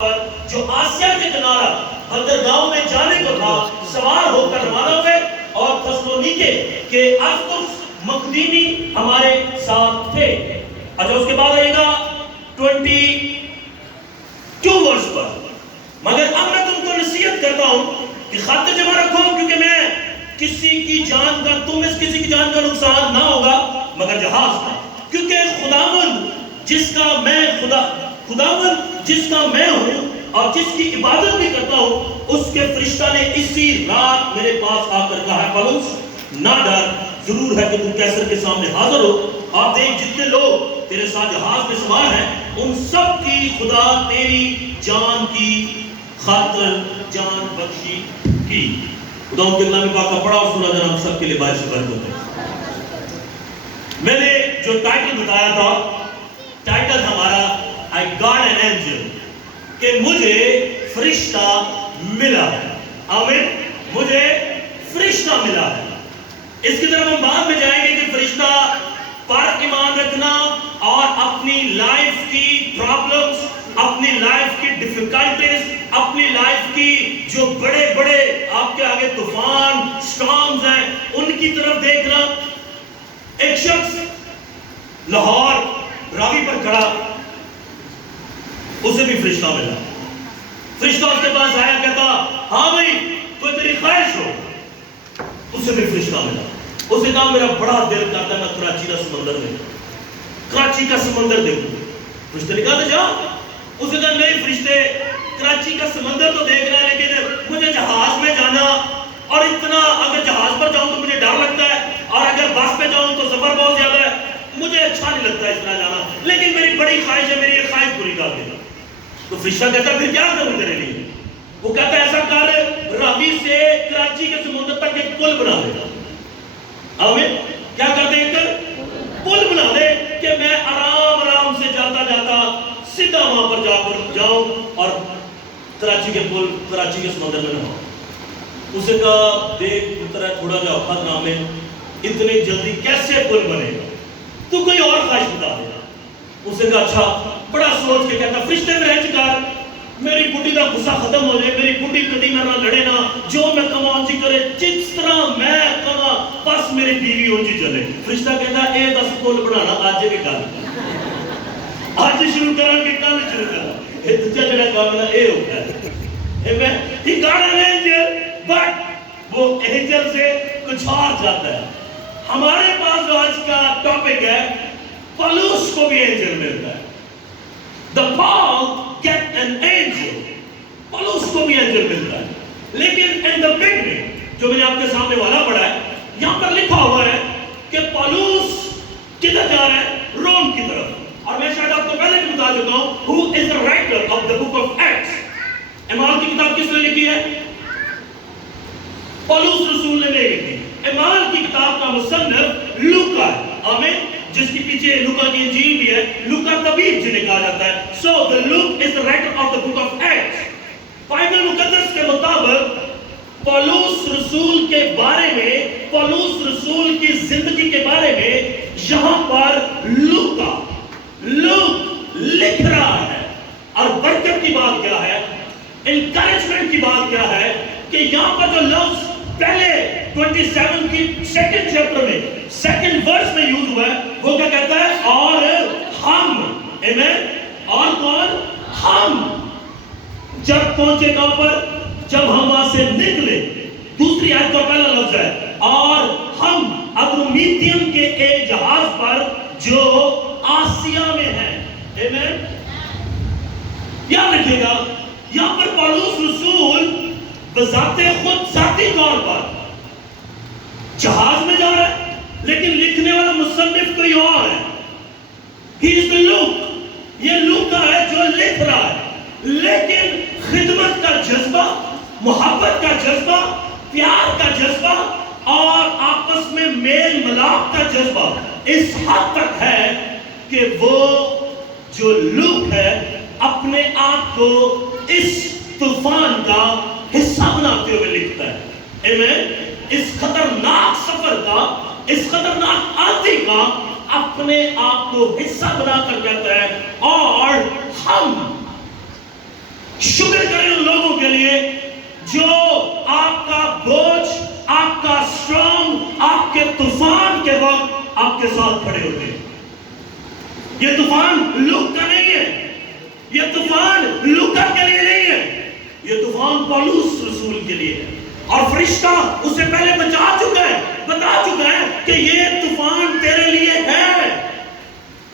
جو آسیا کے کنارہ بندرگاہ میں جانے کو تھا سوار ہو کر روانہ ہوئے اور تسلونیکے کے ارسطس مقدونی ہمارے ساتھ تھے۔ اچھا اس کے بعد آئے گا 22 ورس پر، مگر اب میں تم کو نصیحت کرتا ہوں کہ خاطر جمع رکھو، کیونکہ میں کسی کی جان کا کسی کی جان کا نقصان نہ ہوگا مگر جہاز کا، کیونکہ خداوند جس کا میں ہوں اور جس کی عبادت بھی کرتا ہوں، اس کے فرشتہ نے اسی رات میرے پاس آ کر کہا ہے پولس نہ ڈر، ضرور ہے کہ تم کیسر کے سامنے حاضر ہو، اور دیکھ جتنے لوگ تیرے ساتھ جہاز میں سوار ہیں ان سب کی خدا تیری جان کی خاطر جان بخشی کی۔ خدا ان کے کلام پاک کا پڑھا اور سنا جانا ہم سب کے لیے باعث برکت ہے۔ میں نے جو ٹائٹل بتایا تھا، ٹائٹل ہمارا I got an angel، کہ مجھے فرشتہ ملا ہے۔ آمین، مجھے فرشتہ ملا ہے۔ اس کی طرف ہم بعد میں جائیں گے کہ فرشتہ پر ایمان رکھنا اور اپنی لائف کی پرابلمز، اپنی لائف کی ڈیفیکلٹیز، اپنی لائف کی جو بڑے بڑے آپ کے آگے طوفان سٹارمز ہیں ان کی طرف دیکھنا۔ ایک شخص لاہور راوی پر کھڑا، اسے بھی فرشتہ ملا۔ فرشتہ اس کے پاس آیا، کہتا ہاں بھائی کوئی تیری خواہش ہو، اسے بھی فرشتہ ملا۔ اس نے کہا میرا بڑا دل کرتا ہے میں کراچی کا سمندر دیکھوں، کراچی کا سمندر دیکھوں۔ فرشتے نے کہا تو جا۔ اس نے کہا نہیں فرشتے، کراچی کا سمندر تو دیکھ رہا ہے لیکن مجھے جہاز میں جانا، اور اتنا اگر جہاز پر جاؤں تو مجھے ڈر لگتا ہے، اور اگر بس پہ جاؤں تو سفر بہت زیادہ ہے، مجھے اچھا نہیں لگتا اس طرح جانا، لیکن میری بڑی خواہش ہے، میری یہ خواہش پوری کر دینا۔ تو فرشتہ کہتا پھر کیا کروں تیرے لیے؟ وہ کہتا ہے ایسا کر، راوی سے کراچی کے سمندر تک ایک پل بنا دے۔ آمین، کیا کر دے؟ ایک پل بنا دے کہ میں آرام آرام سے جاتا جاتا سیدھا وہاں پر جا کر جاؤں اور کراچی کے سمندر میں نہاؤں۔ اسے کہا دیکھ پتر ہے تھوڑا جا اوقات نام ہے، اتنی جلدی کیسے پل بنے گا؟ تو کوئی اور خواہش بتا دے۔ اسے کہا اچھا، بڑا سوچ کے کہتا فرشتے میں رہ چکا، میری بڈی کا غصہ ختم ہو جائے، میری بڈی کدی میرے نہ لڑے نہ، جو میں کما انجی کرے، جس طرح میں کما بس میری بیوی انجی چلے۔ فرشتہ کہتا اے دس پل بنانا آج کے کل، آج شروع کرن کے کل شروع کرنا، اے دجا جڑا کام ہے اے ہوتا ہے۔ He got an angel، but وہ اینجل سے کچھ اور جاتا ہے۔ ہمارے پاس جو آج کا ٹاپک ہے، پولس کو بھی اینجل ملتا ہے۔ The Paul get an angel، پولس کو بھی اینجل ملتا ہے، لیکن in the beginning جو میں نے آپ کے سامنے والا پڑھا ہے، یہاں پر لکھا ہوا ہے کہ پولس کدھر جا رہا ہے؟ روم کی طرف۔ اور میں شاید آپ کو پہلے بھی بتا چکا ہوں who is the writer of the book of Acts۔ اعمال کی کتاب کس نے لکھی ہے؟ پولس رسول نے نہیں لکھی۔ اعمال کی کتاب کا مصنف لوکا ہے، آمین، جس کے پیچھے لوکا کی انجیل بھی ہے، لوکا طبیب جنہیں کہا جاتا ہے۔ So the Luke is the writer of the book of Acts۔ Bible مقدس کے مطابق پولس رسول کے بارے میں، پولس رسول کی زندگی کے بارے میں یہاں پر لوک لکھ رہا ہے۔ اور برکت کی بات کیا ہے، انکریجمنٹ کی بات کیا ہے کہ یہاں پر جو لفظ پہلے 27 کی سیکنڈ چیپٹر میں سیکنڈ ورس میں یوز ہوا ہے، وہ کیا کہتا ہے؟ اور ہم، آمین، اور کون؟ ہم جب پہنچے کہاں پر؟ جب ہم وہاں سے نکلے۔ دوسری آیت کا پہلا لفظ ہے اور ہم ادرومیتیم کے ایک جہاز پر جو آسیا میں ہے، آمین۔ یاد رکھیے گا یہاں پر پولس رسول بذات خود ذاتی طور پر جہاز میں جا رہا ہے، لیکن لکھنے والا مصنف کوئی اور ہے۔ He is the Luke، یہ لوکا ہے جو لکھ رہا ہے، لیکن خدمت کا جذبہ، محبت کا جذبہ، پیار کا جذبہ اور آپس میں میل ملاپ کا جذبہ اس حد تک ہے کہ وہ جو لوک ہے اپنے آپ کو اس طوفان کا حصہ بناتے ہوئے لکھتا ہے، آمین۔ اس خطرناک سفر کا، اس خطرناک آندھی کا اپنے آپ کو حصہ بنا کر کہتا ہے اور ہم شکر کریں ان لوگوں کے لیے جو آپ کا بوجھ، آپ کا اسٹرانگ، آپ کے طوفان کے وقت آپ کے ساتھ کھڑے ہوتے ہیں۔ یہ طوفان لوک کا نہیں ہے، یہ طوفان لوکا کے لیے نہیں ہے، یہ طوفان پولس رسول کے لیے ہے، اور فرشتہ اسے پہلے بتا چکا ہے کہ یہ طوفان تیرے لیے ہے۔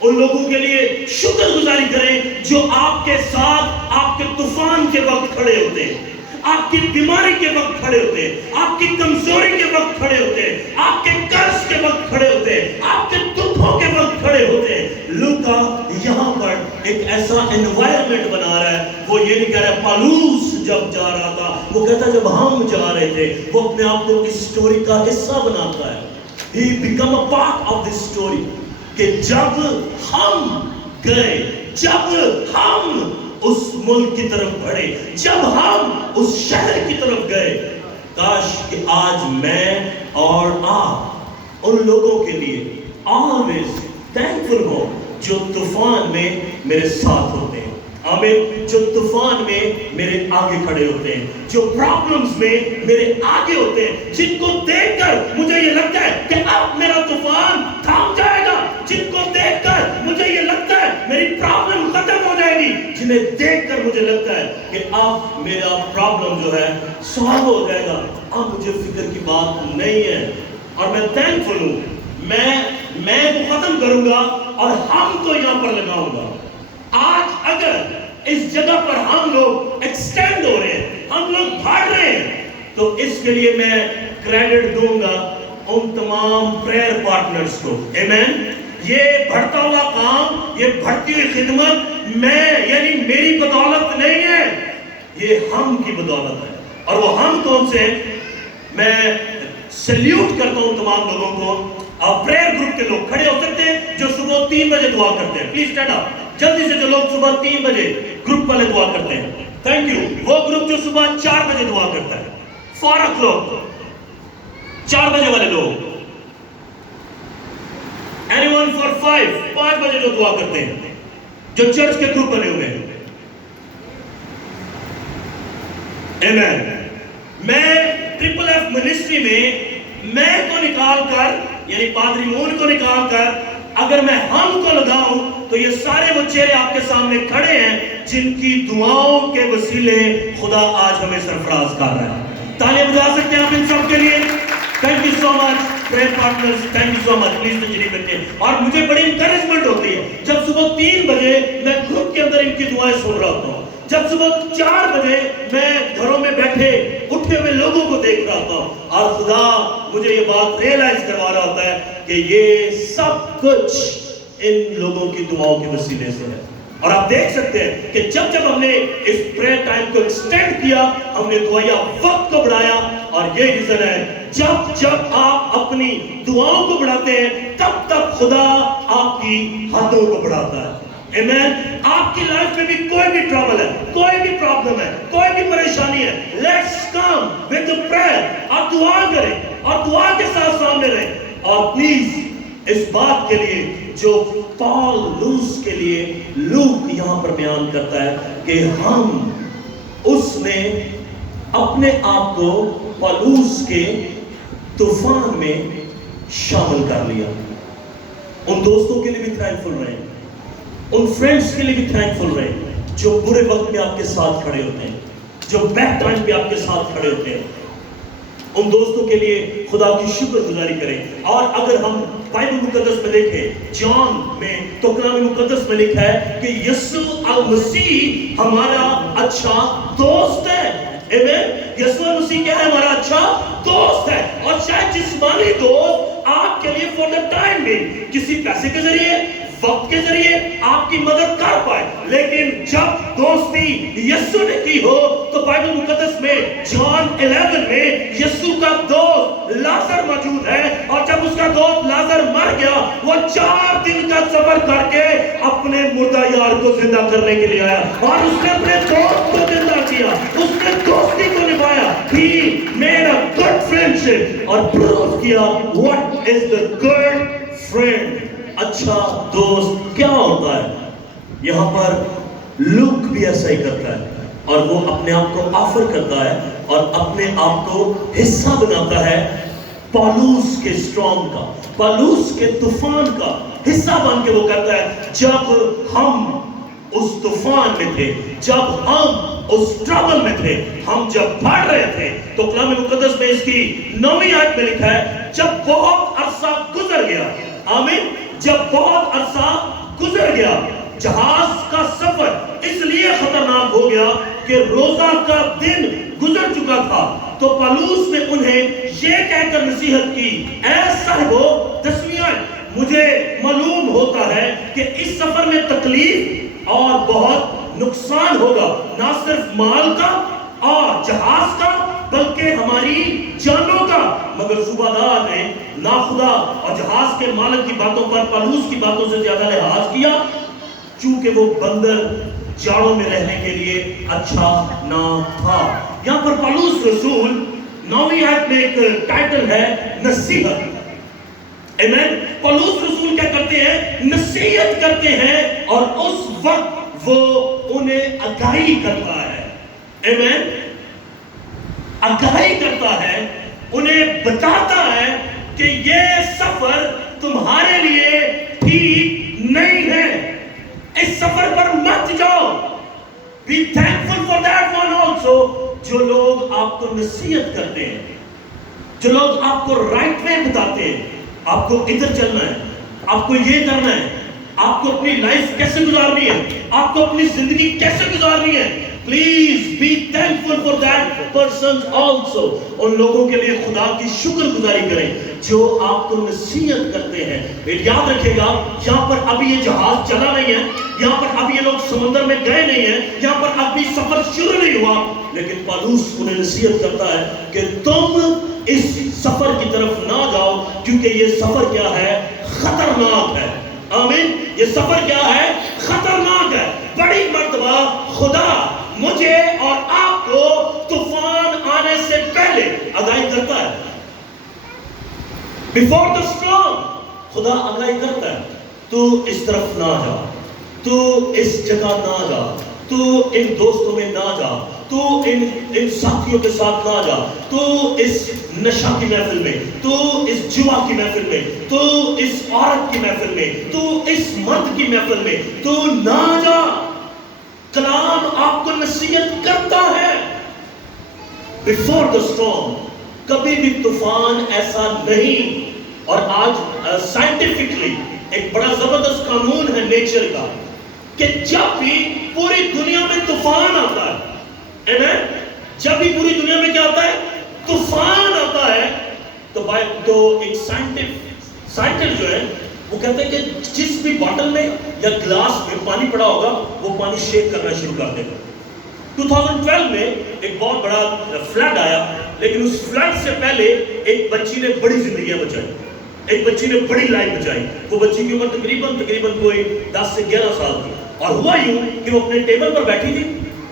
ان لوگوں کے لیے شکر گزاری کریں جو آپ کے ساتھ آپ کے طوفان کے وقت کھڑے ہوتے ہیں، آپ کی بیماری کے وقت کھڑے ہوتے ہیں، آپ کی کمزوری کے وقت کھڑے ہوتے ہیں، آپ کے قرض کے وقت کھڑے ہوتے ہیں، آپ کے دکھوں کے وقت کھڑے ہوتے ہیں۔ لوکا یہاں پر ایک ایسا انوائرمنٹ بنا رہا ہے، وہ یہ نہیں کہہ رہا ہے پالوس جب جا رہا تھا، وہ کہتا جب ہم جا رہے تھے، وہ اپنے آپ کو اس سٹوری کا حصہ بناتا ہے۔ He become a part of this story، کہ جب ہم گئے، جب ہم اس ملک کی طرف بڑھے، جب ہم اس شہر کی طرف گئے، کاش کہ آج میں اور آپ ان لوگوں کے لیے always thankful ہو جو طوفان میں میرے ساتھ ہوتے ہیں، آمین، جو طوفان میں میرے آگے کھڑے ہوتے ہیں، جو پرابلمز میں میرے آگے ہوتے ہیں، جن کو دیکھ کر مجھے یہ لگتا ہے کہ اب میرا طوفان تھام جائے گا، جن کو دیکھ کر مجھے یہ لگتا ہے میری پرابلم ختم ہو جائے گی، جنہیں دیکھ کر مجھے لگتا ہے کہ اب میرا پرابلم جو ہے سالو ہو جائے گا، اب مجھے فکر کی بات نہیں ہے، اور میں تھینکفل ہوں۔ میں وہ ختم کروں گا اور ہم کو یہاں پر لگاؤں گا۔ آج اگر اس جگہ پر ہم لوگ ایکسٹینڈ ہو رہے ہیں، ہم لوگ بڑھ رہے ہیں، تو اس کے لیے میں کریڈٹ دوں گا ان تمام پریئر پارٹنرز کو، آمین۔ یہ بڑھتا ہوا کام، یہ بڑھتی ہوئی خدمت میں یعنی میری بدولت نہیں ہے، یہ ہم کی بدولت ہے، اور وہ ہم کون سے ہیں؟ میں سیلیوٹ کرتا ہوں تمام لوگوں کو۔ پریئر گروپ کے لوگ کھڑے ہو سکتے ہیں جو صبح 3 بجے دعا کرتے ہیں، پلیز اسٹینڈ اپ، جلدی سے جو لوگ صبح 3 بجے گروپ والے دعا کرتے ہیں، تھینک یو۔ وہ گروپ جو صبح 4 بجے دعا کرتا ہے، 4 o'clock، 4 بجے والے لوگ، anyone for 5 بجے جو دعا کرتے ہیں، جو چرچ کے گروپ بنے ہوئے ہیں، آمین۔ میں ٹرپل ایف منسٹری میں کو نکال کر یعنی پادری مون کو نکال کر اگر میں ہم کو لگاؤں تو یہ سارے وہ چہرے آپ کے سامنے کھڑے ہیں جن کی دعاؤں کے وسیلے خدا آج ہمیں سرفراز کر رہا ہے۔ تالیاں بجا سکتے ہیں آپ ان سب کے لیے؟ Thank you so much prayer partners, thank you so much, please تشریف رکھیں۔ اور مجھے بڑی انکریجمنٹ ہوتی ہے جب صبح 3 بجے میں گروپ کے اندر ان کی دعائیں سن رہا ہوتا ہوں، جب صبح 4 بجے میں گھروں میں بیٹھے اٹھے ہوئے لوگوں کو دیکھ رہا ہوتا ہوں، اور خدا مجھے یہ بات ریئلائز کروا رہا ہوتا ہے کہ یہ سب کچھ ان لوگوں کی دعاؤں کے وسیلے سے ہے۔ اور آپ دیکھ سکتے ہیں کہ جب ہم نے اس پریئر ٹائم کو ایکسٹینڈ کیا، ہم نے دعائیا وقت کو بڑھایا، اور یہ ریزن ہے جب آپ اپنی دعاؤں کو بڑھاتے ہیں تب خدا آپ کی حدوں کو بڑھاتا ہے، آمین۔ آپ کی لائف میں بھی کوئی بھی ٹربل ہے، کوئی بھی پرابلم ہے، کوئی بھی پریشانی ہے، لیٹس کم ود پریئر، اور دعا کریں اور دعا کے ساتھ سامنے رہیں۔ اور پلیز اس بات کے لیے جو پال لوس کے لیے لوک یہاں پر بیان کرتا ہے کہ اس نے اپنے آپ کو پالوس کے طوفان میں شامل کر لیا۔ ان دوستوں کے لیے بھی تھینکفل رہیں، ان فرینڈز کے لیے بھی تھینکفل رہیں جو برے وقت میں آپ کے ساتھ کھڑے ہوتے ہیں، جو بیڈ ٹائم پہ آپ کے ساتھ کھڑے ہوتے ہیں۔ ان دوستوں کے لیے خدا کی شکر گزاری کریں۔ اور اگر ہم بائبل مقدس میں دیکھیں، جان میں تو کلام مقدس میں لکھا ہے کہ یسوع المسیح ہمارا اچھا دوست ہے، آمین۔ یسوع المسیح کیا ہے؟ ہمارا اچھا دوست ہے، اور شاید جسمانی دوست آپ کے لیے فور دا ٹائم بینگ کسی پیسے کے ذریعے، وقت کے ذریعے آپ کی مدد کر پائے، لیکن جب دوستی یسوع نے کی ہو تو بائبل مقدس میں جان 11 میں یسوع کا دوست لازر موجود ہے، اور جب اس کا دوست لازر مر گیا، وہ 4 دن کا سفر کر کے اپنے مردہ یار کو زندہ کرنے کے لیے آیا، اور اس نے اپنے دوست کو زندہ کیا، اس نے دوستی کو نبھایا۔ He made a good friendship اور پروف کیا what is the good friend، اچھا دوست کیا ہوتا ہے۔ یہاں پر لوک بھی ایسا ہی کرتا ہے، اور وہ اپنے آپ کو آفر کرتا ہے اور اپنے آپ کو حصہ بناتا ہے پالوس کے اسٹرام کا، پالوس کے طوفان کا حصہ بن کے وہ کہتا ہے جب ہم اس طوفان میں تھے، جب ہم اس ٹربل میں تھے، ہم جب بڑھ رہے تھے، تو کلام مقدس میں اس کی 9ویں آیت میں لکھا ہے جب بہت عرصہ گزر گیا، آمین، جب بہت عرصہ گزر گیا، جہاز کا سفر اس لیے خطرناک ہو گیا کہ روزہ کا دن گزر چکا تھا، تو پالوس نے انہیں یہ کہہ کر نصیحت کی، اے صاحبو 10ویں آیت، مجھے معلوم ہوتا ہے کہ اس سفر میں تکلیف اور بہت نقصان ہوگا، نہ صرف مال کا اور جہاز کا بلکہ ہماری جانوں کا، مگر صوبادار نے ناخدا اور جہاز کے مالک کی باتوں پر پالوس کی باتوں سے زیادہ لحاظ کیا، چونکہ وہ بندر جاڑوں میں رہنے کے لیے اچھا نہ تھا۔ یہاں پر پالوس رسول 9ویں آیت میں ایک ٹائٹل ہے نصیحت، ایمین۔ پالوس رسول کیا کرتے ہیں؟ نصیحت کرتے ہیں، اور اس وقت وہ انہیں آگاہی کرتا ہے، ایمین، آگاہی کرتا ہے، انہیں بتاتا ہے کہ یہ سفر تمہارے لیے ٹھیک نہیں ہے، اس سفر پر مت جاؤ۔ Be thankful for that one also۔ جو لوگ آپ کو نصیحت کرتے ہیں، جو لوگ آپ کو رائٹ وے بتاتے ہیں، آپ کو ادھر چلنا ہے، آپ کو یہ کرنا ہے، آپ کو اپنی لائف کیسے گزارنی ہے، آپ کو اپنی زندگی کیسے گزارنی ہے، please be thankful for that person also۔ ان لوگوں کے لیے خدا کی شکر گزاری کریں جو آپ کو نصیحت کرتے ہیں۔ یاد رکھے گا یہاں پر ابھی یہ جہاز چلا نہیں ہے، یہاں پر ابھی یہ لوگ سمندر میں گئے نہیں ہیں، یہاں پر ابھی سفر شروع نہیں ہوا، لیکن پالوس انہیں نصیحت کرتا ہے کہ تم اس سفر کی طرف نہ جاؤ، کیونکہ یہ سفر کیا ہے؟ خطرناک ہے، آمین۔ یہ سفر کیا ہے؟ خطرناک ہے۔ بڑی مرتبہ خدا مجھے اور آپ کو طوفان آنے سے پہلے آگاہی کرتا ہے۔ Before the storm خدا آگاہی کرتا ہے، تو اس طرف نہ جا، تو اس جگہ نہ جا، تو ان دوستوں میں نہ جا، تو ان ساتھیوں کے ساتھ نہ جا، تو اس نشہ کی محفل میں، تو اس جوا کی محفل میں، تو اس عورت کی محفل میں، تو اس مرد کی محفل میں تو نہ جا۔ کلام آپ کو نصیحت کرتا ہے۔ Before the storm کبھی بھی طوفان ایسا نہیں، اور آج سائنٹیفکلی ایک بڑا زبردست قانون ہے نیچر کا کہ جب بھی پوری دنیا میں طوفان آتا ہے، جب بھی پوری دنیا میں کیا آتا ہے؟ طوفان آتا ہے، تو ایک سائنٹسٹ جو ہے وہ کہتے ہیں کہ جس بھی باٹل میں یا گلاس میں پانی پڑا ہوگا وہ پانی شیک کرنا شروع کر دے گا۔ 2012 میں ایک بہت بڑا فلڈ آیا، لیکن اس فلڈ سے پہلے ایک بچی نے بڑی زندگیاں بچائی، ایک بچی نے بڑی لائف بچائی۔ وہ بچی کی عمر تقریباً کوئی 10 سے 11 سال تھی، اور ہوا یوں کہ وہ اپنے ٹیبل پر بیٹھی تھی،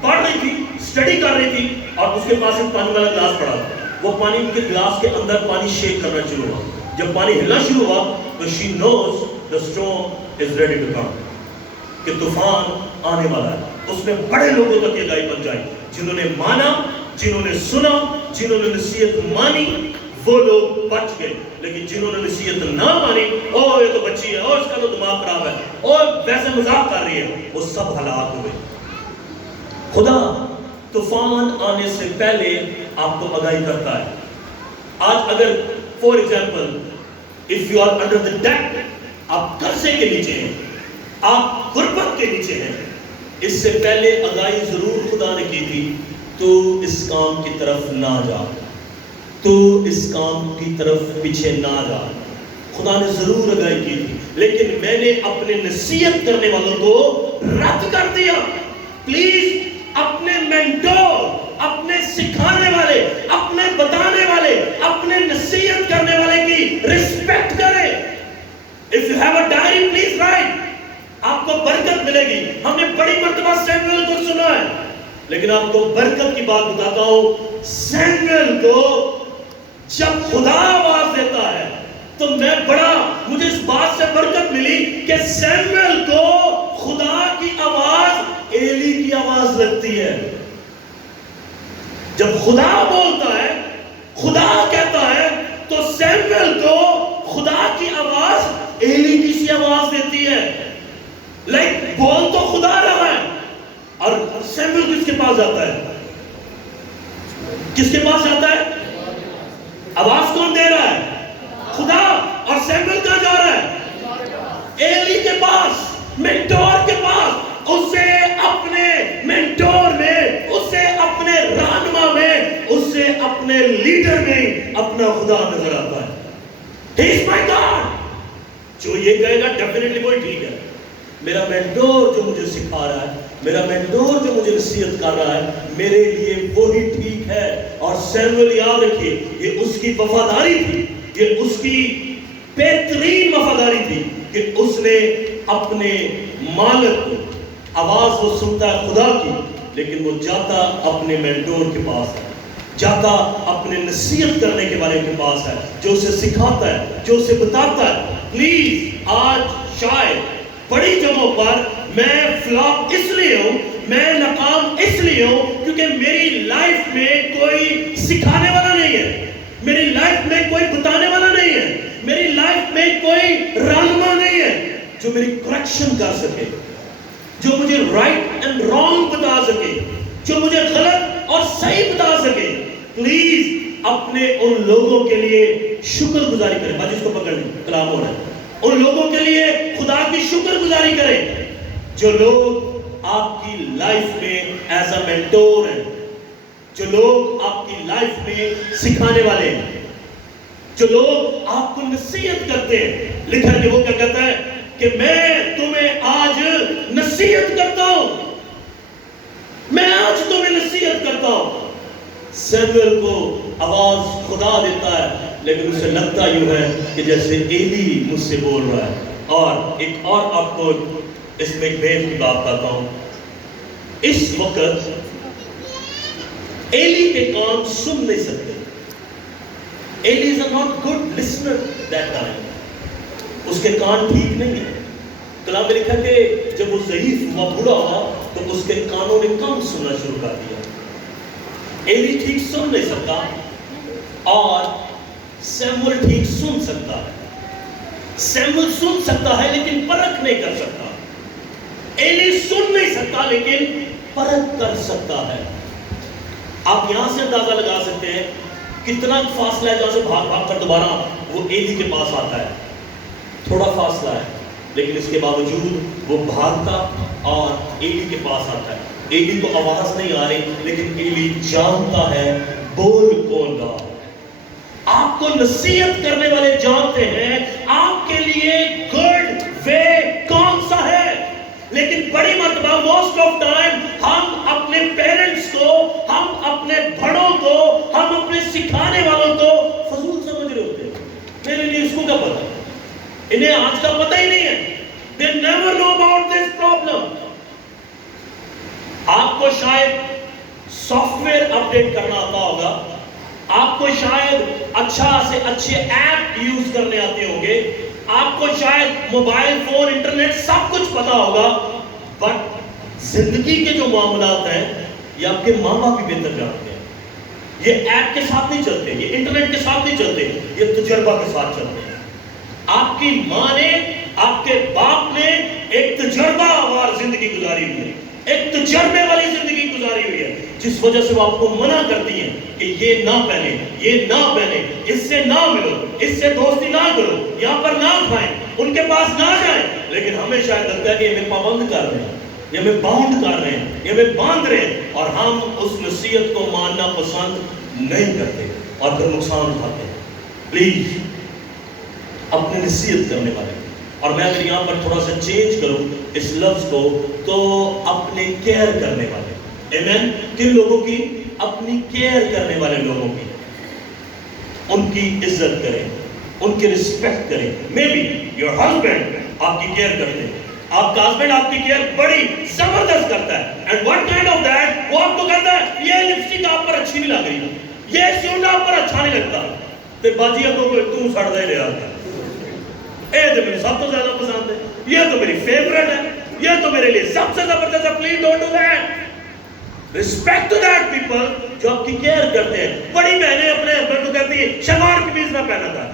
پڑھ رہی تھی، اسٹڈی کر رہی تھی، اور اس کے پاس ایک پانی والا گلاس پڑا تھا۔ وہ پانی کے گلاس کے اندر پانی شیک کرنا شروع ہوا۔ جب پانی ہلنا شروع ہوا تو she knows the storm is ready to come، کہ طوفان آنے والا ہے۔ اس نے بڑے لوگوں تک یہ آگاہی پہنچائی، جنہوں نے مانا، جنہوں نے سنا، جنہوں نے نصیحت مانی، وہ لوگ بچ گئے، لیکن جنہوں نے نصیحت نہ مانی، یہ تو بچی ہے، اس کا تو دماغ خراب ہے، ویسے مذاق کر رہی ہے، وہ سب ہلاک ہوئے۔ خدا طوفان آنے سے پہلے آپ کو آگاہی کرتا ہے۔ آج اگر for example if you are under the debt، آپ قرضے کے نیچے ہیں، آپ غربت کے نیچے ہیں، اس سے پہلے آگاہی ضرور خدا نے کی تھی، تو اس کام کی طرف نہ جا، تو اس کام کی طرف پیچھے نہ جا۔ خدا نے ضرور آگاہی کی تھی، لیکن میں نے اپنے نصیحت کرنے والوں کو رد کر دیا۔ پلیز اپنے مینٹور، اپنے سکھانے والے، اپنے بتانے والے، اپنے نصیحت کرنے والے کی رسپیکٹ کریں۔ If you have a diary, please write۔ آپ کو برکت ملے گی۔ ہم نے بڑی مرتبہ سیموئیل کو سنا ہے، لیکن آپ کو برکت کی بات بتاتا ہوں۔ سیموئیل کو جب خدا آواز دیتا ہے تو مجھے اس بات سے برکت ملی کہ سیموئیل کو خدا کی آواز ایلی کی آواز لگتی ہے۔ جب خدا بولتا ہے، خدا کہتا ہے، تو سیموئل کو خدا کی آواز ایلی کی سی آواز دیتی ہے. لائک بول تو خدا رہا ہے، اور سیموئل کس کے پاس جاتا ہے؟ کس کے پاس جاتا ہے؟ آواز کون دے رہا ہے؟ خدا. اور سیموئل کہاں جا رہا ہے؟ ایلی کے پاس، مینٹور کے پاس. اسے اپنے مینٹور میں، اسے اپنے رہنما میں، اسے اپنے لیڈر میں اپنا خدا نظر آتا ہے. He is my God. جو یہ کہے گا ڈیفینیٹلی کوئی ٹھیک ہے. میرا مینٹور جو مجھے سکھا رہا ہے، میرا مینٹور جو مجھے نصیحت کر رہا ہے، میرے لیے وہی ٹھیک ہے. اور سیموئل یاد رکھیے، یہ اس کی وفاداری تھی، یہ اس کی بہترین وفاداری تھی کہ اس نے اپنے مالک کو، آواز وہ سنتا ہے خدا کی، لیکن وہ جاتا اپنے مینٹور کے پاس ہے، جاتا اپنے نصیحت کرنے کے والے کے پاس ہے، جو اسے سکھاتا ہے، جو اسے بتاتا ہے. پلیز آج شاید بڑی جگہوں پر میں فلاپ اس لیے ہوں، میں ناکام اس لیے ہوں کیونکہ میری لائف میں کوئی سکھانے والا نہیں ہے، میری لائف میں کوئی بتانے والا نہیں ہے، میری لائف میں کوئی رہنما نہیں ہے جو میری کریکشن کر سکے، جو مجھے رائٹ اینڈ رانگ بتا سکے، جو مجھے غلط اور صحیح بتا سکے. پلیز اپنے ان لوگوں کے لیے شکر گزاری کریں. باجی اس کو پکڑ لیں، کلام ہو رہا ہے. ان لوگوں کے لیے خدا کی شکر گزاری کریں جو لوگ آپ کی لائف میں ایز اے مینٹور ہیں، جو لوگ آپ کی لائف میں سکھانے والے ہیں، جو لوگ آپ کو نصیحت کرتے ہیں. لکھا کہ وہ کیا کہتا ہے کہ میں تمہیں آج نصیحت کرتا ہوں، میں آج تمہیں نصیحت کرتا ہوں. سیموئل کو آواز خدا دیتا ہے، لیکن اسے لگتا یوں ہے کہ جیسے ایلی مجھ سے بول رہا ہے. اور ایک اور آپ کو اس میں ایک بہت کی بات بتاتا ہوں. اس وقت ایلی کے کان سن نہیں سکتے. ایلی is a not good listener that time. اس کے کان ٹھیک نہیں ہیں. کلام میں لکھا کہ جب وہ ضعیف ہوا، بوڑھا ہوا، تو اس کے کانوں نے کم سننا شروع کر دیا. ایلی ٹھیک سن نہیں سکتا اور سیموئل ٹھیک سن سکتا ہے. سیموئل سن سکتا ہے لیکن پرکھ نہیں کر سکتا. ایلی سن نہیں سکتا لیکن پرکھ کر سکتا ہے. آپ یہاں سے اندازہ لگا سکتے ہیں کتنا فاصلہ ہے جہاں سے بھاگ بھاگ کر دوبارہ وہ ایلی کے پاس آتا ہے. تھوڑا فاصلہ ہے، لیکن اس کے باوجود وہ بھاگتا اور ایلی کے پاس آتا ہے. ایلی کو آواز نہیں آ رہی، لیکن ایلی جانتا ہے بول کون رہا. آپ کو نصیحت کرنے والے جانتے ہیں آپ کے لیے گڈ وے کون سا ہے. لیکن بڑی مرتبہ موسٹ آف ٹائم ہم اپنے پیرنٹس کو، ہم اپنے بڑوں کو، ہم اپنے سکھانے والوں کو فضول سمجھ رہے ہوتے ہیں. میرے لیے اس کو کیا پتا، انہیں آج کا پتہ ہی نہیں ہے. They never know about this problem. آپ کو شاید سافٹ ویئر اپڈیٹ کرنا آتا ہوگا، آپ کو شاید اچھا سے اچھے ایپ یوز کرنے آتے ہوں گے، آپ کو شاید موبائل فون انٹرنیٹ سب کچھ پتا ہوگا، بٹ زندگی کے جو معاملات ہیں یہ آپ کے ماں باپ بھی بہتر جانتے ہیں. یہ ایپ کے ساتھ نہیں چلتے، یہ انٹرنیٹ کے ساتھ نہیں چلتے، یہ تجربہ کے ساتھ چلتے ہیں. آپ کی ماں نے، آپ کے باپ نے ایک تجربہ وار زندگی گزاری ہوئی ہے، ایک تجربے والی زندگی گزاری ہوئی ہے، جس وجہ سے وہ آپ کو منع کرتی ہیں کہ یہ نہ پہنے، یہ نہ پہنے، اس سے نہ ملو، اس سے دوستی نہ کرو، یہاں پر نہ کھائیں، ان کے پاس نہ جائیں. لیکن ہمیں شاید لگتا ہے کہ یہ ہمیں پابند کر رہے ہیں، یہ ہمیں باؤنڈ کر رہے ہیں، یہ ہمیں باندھ رہے ہیں، اور ہم اس نصیحت کو ماننا پسند نہیں کرتے اور پھر نقصان اٹھاتے ہیں. پلیز اپنے نصیحت کرنے والے، اور میں اگر یہاں پر تھوڑا سا چینج کروں اس لفظ کو، تو اپنے کیئر کرنے والے. ایمین. کن لوگوں کی؟ اپنی کیئر کرنے والے لوگوں کی. ان کی عزت کریں، ان کی رسپیکٹ کریں. مے بی یور ہسبینڈ آپ کی کیئر کرتے ہیں، آپ کا ہسبینڈ آپ کی کیئر بڑی زبردست کرتا ہے. And what kind of that? وہ آپ کو کہتا ہے یہ لپسٹک آپ پر اچھی نہیں لگ رہی، یہ سیونڈ آپ پر اچھا نہیں لگتا، تو باجی کو تو سڑ دے لے آتا ہے، اے تو میرے سب تو زیادہ پسند ہے، یہ تو میری فیورٹ ہے، یہ تو میرے لیے سب سے زبردست ہے. Please don't do that. Respect to that people جو آپ کی کیئر کرتے ہیں. بڑی بہنیں اپنے ہسبینڈ کو کہتی ہیں شلوار قمیض نہ پہنا کر.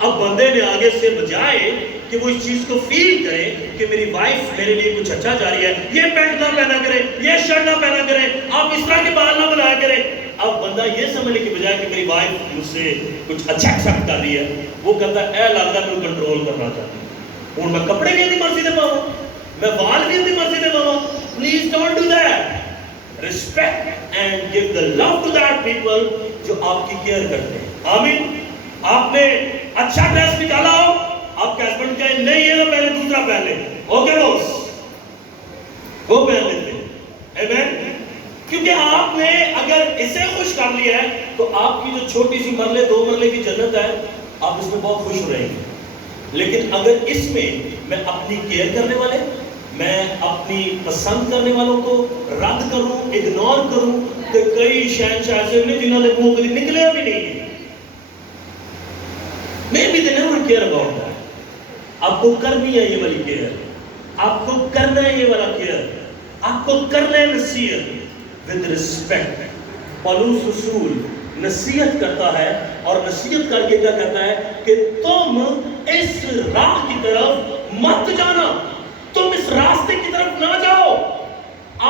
اب بندے نے آگے سے بجائے کہ وہ اس چیز کو فیل کرے کہ میری وائف میرے لیے کچھ اچھا جا رہی ہے, یہ پینٹ نہ پہنا کرے, یہ شرٹ نہ پہنا کرے, آپ اس طرح کے بال نہ بنایا کرے. اب بندہ یہ سمجھنے کی بجائے کہ میری وائف مجھ سے کچھ اچھا ایکسپٹ کر رہی ہے, وہ کہتا ہے اے لگتا ہے میں کنٹرول کرنا چاہتی ہوں, ہوں میں کپڑے بھی اپنی مرضی دے پاؤں, میں بال بھی اپنی مرضی دے پاؤں. Please don't do that. Respect and give the love to that people جو آپ کی کیئر کرتے ہیں. آمین. آپ نے اچھا ڈریس نکالا ہو, آپ کے ہسبینڈ کہے نہیں یہ نہ پہلے دوسرا پہن لے, اوکے بوس, وہ پہن لیتے ہیں. آمین. کیونکہ آپ نے اگر اسے خوش کر لیا ہے تو آپ کی جو چھوٹی سی مرلے 2 مرلے کی جنت ہے آپ اس میں بہت خوش ہو رہے ہیں. لیکن اگر اس میں اپنی کیئر کرنے والے, میں اپنی پسند کرنے والوں کو رد کروں, اگنور کروں, تو کئی شہنشاہ ایسے نہیں جنہوں نے منہ کبھی نکلے بھی نہیں. Maybe they never care about that. آپ کو کرنی ہے یہ والی کیئر, آپ کو کرنا ہے یہ والا کیئر, آپ کو کرنا ہے نصیحت with respect. پالوس رسول نصیحت کرتا ہے اور نصیحت کر کے کیا کہتا ہے کہ تم اس راہ کی طرف مت جانا, تم اس راستے کی طرف نہ جاؤ.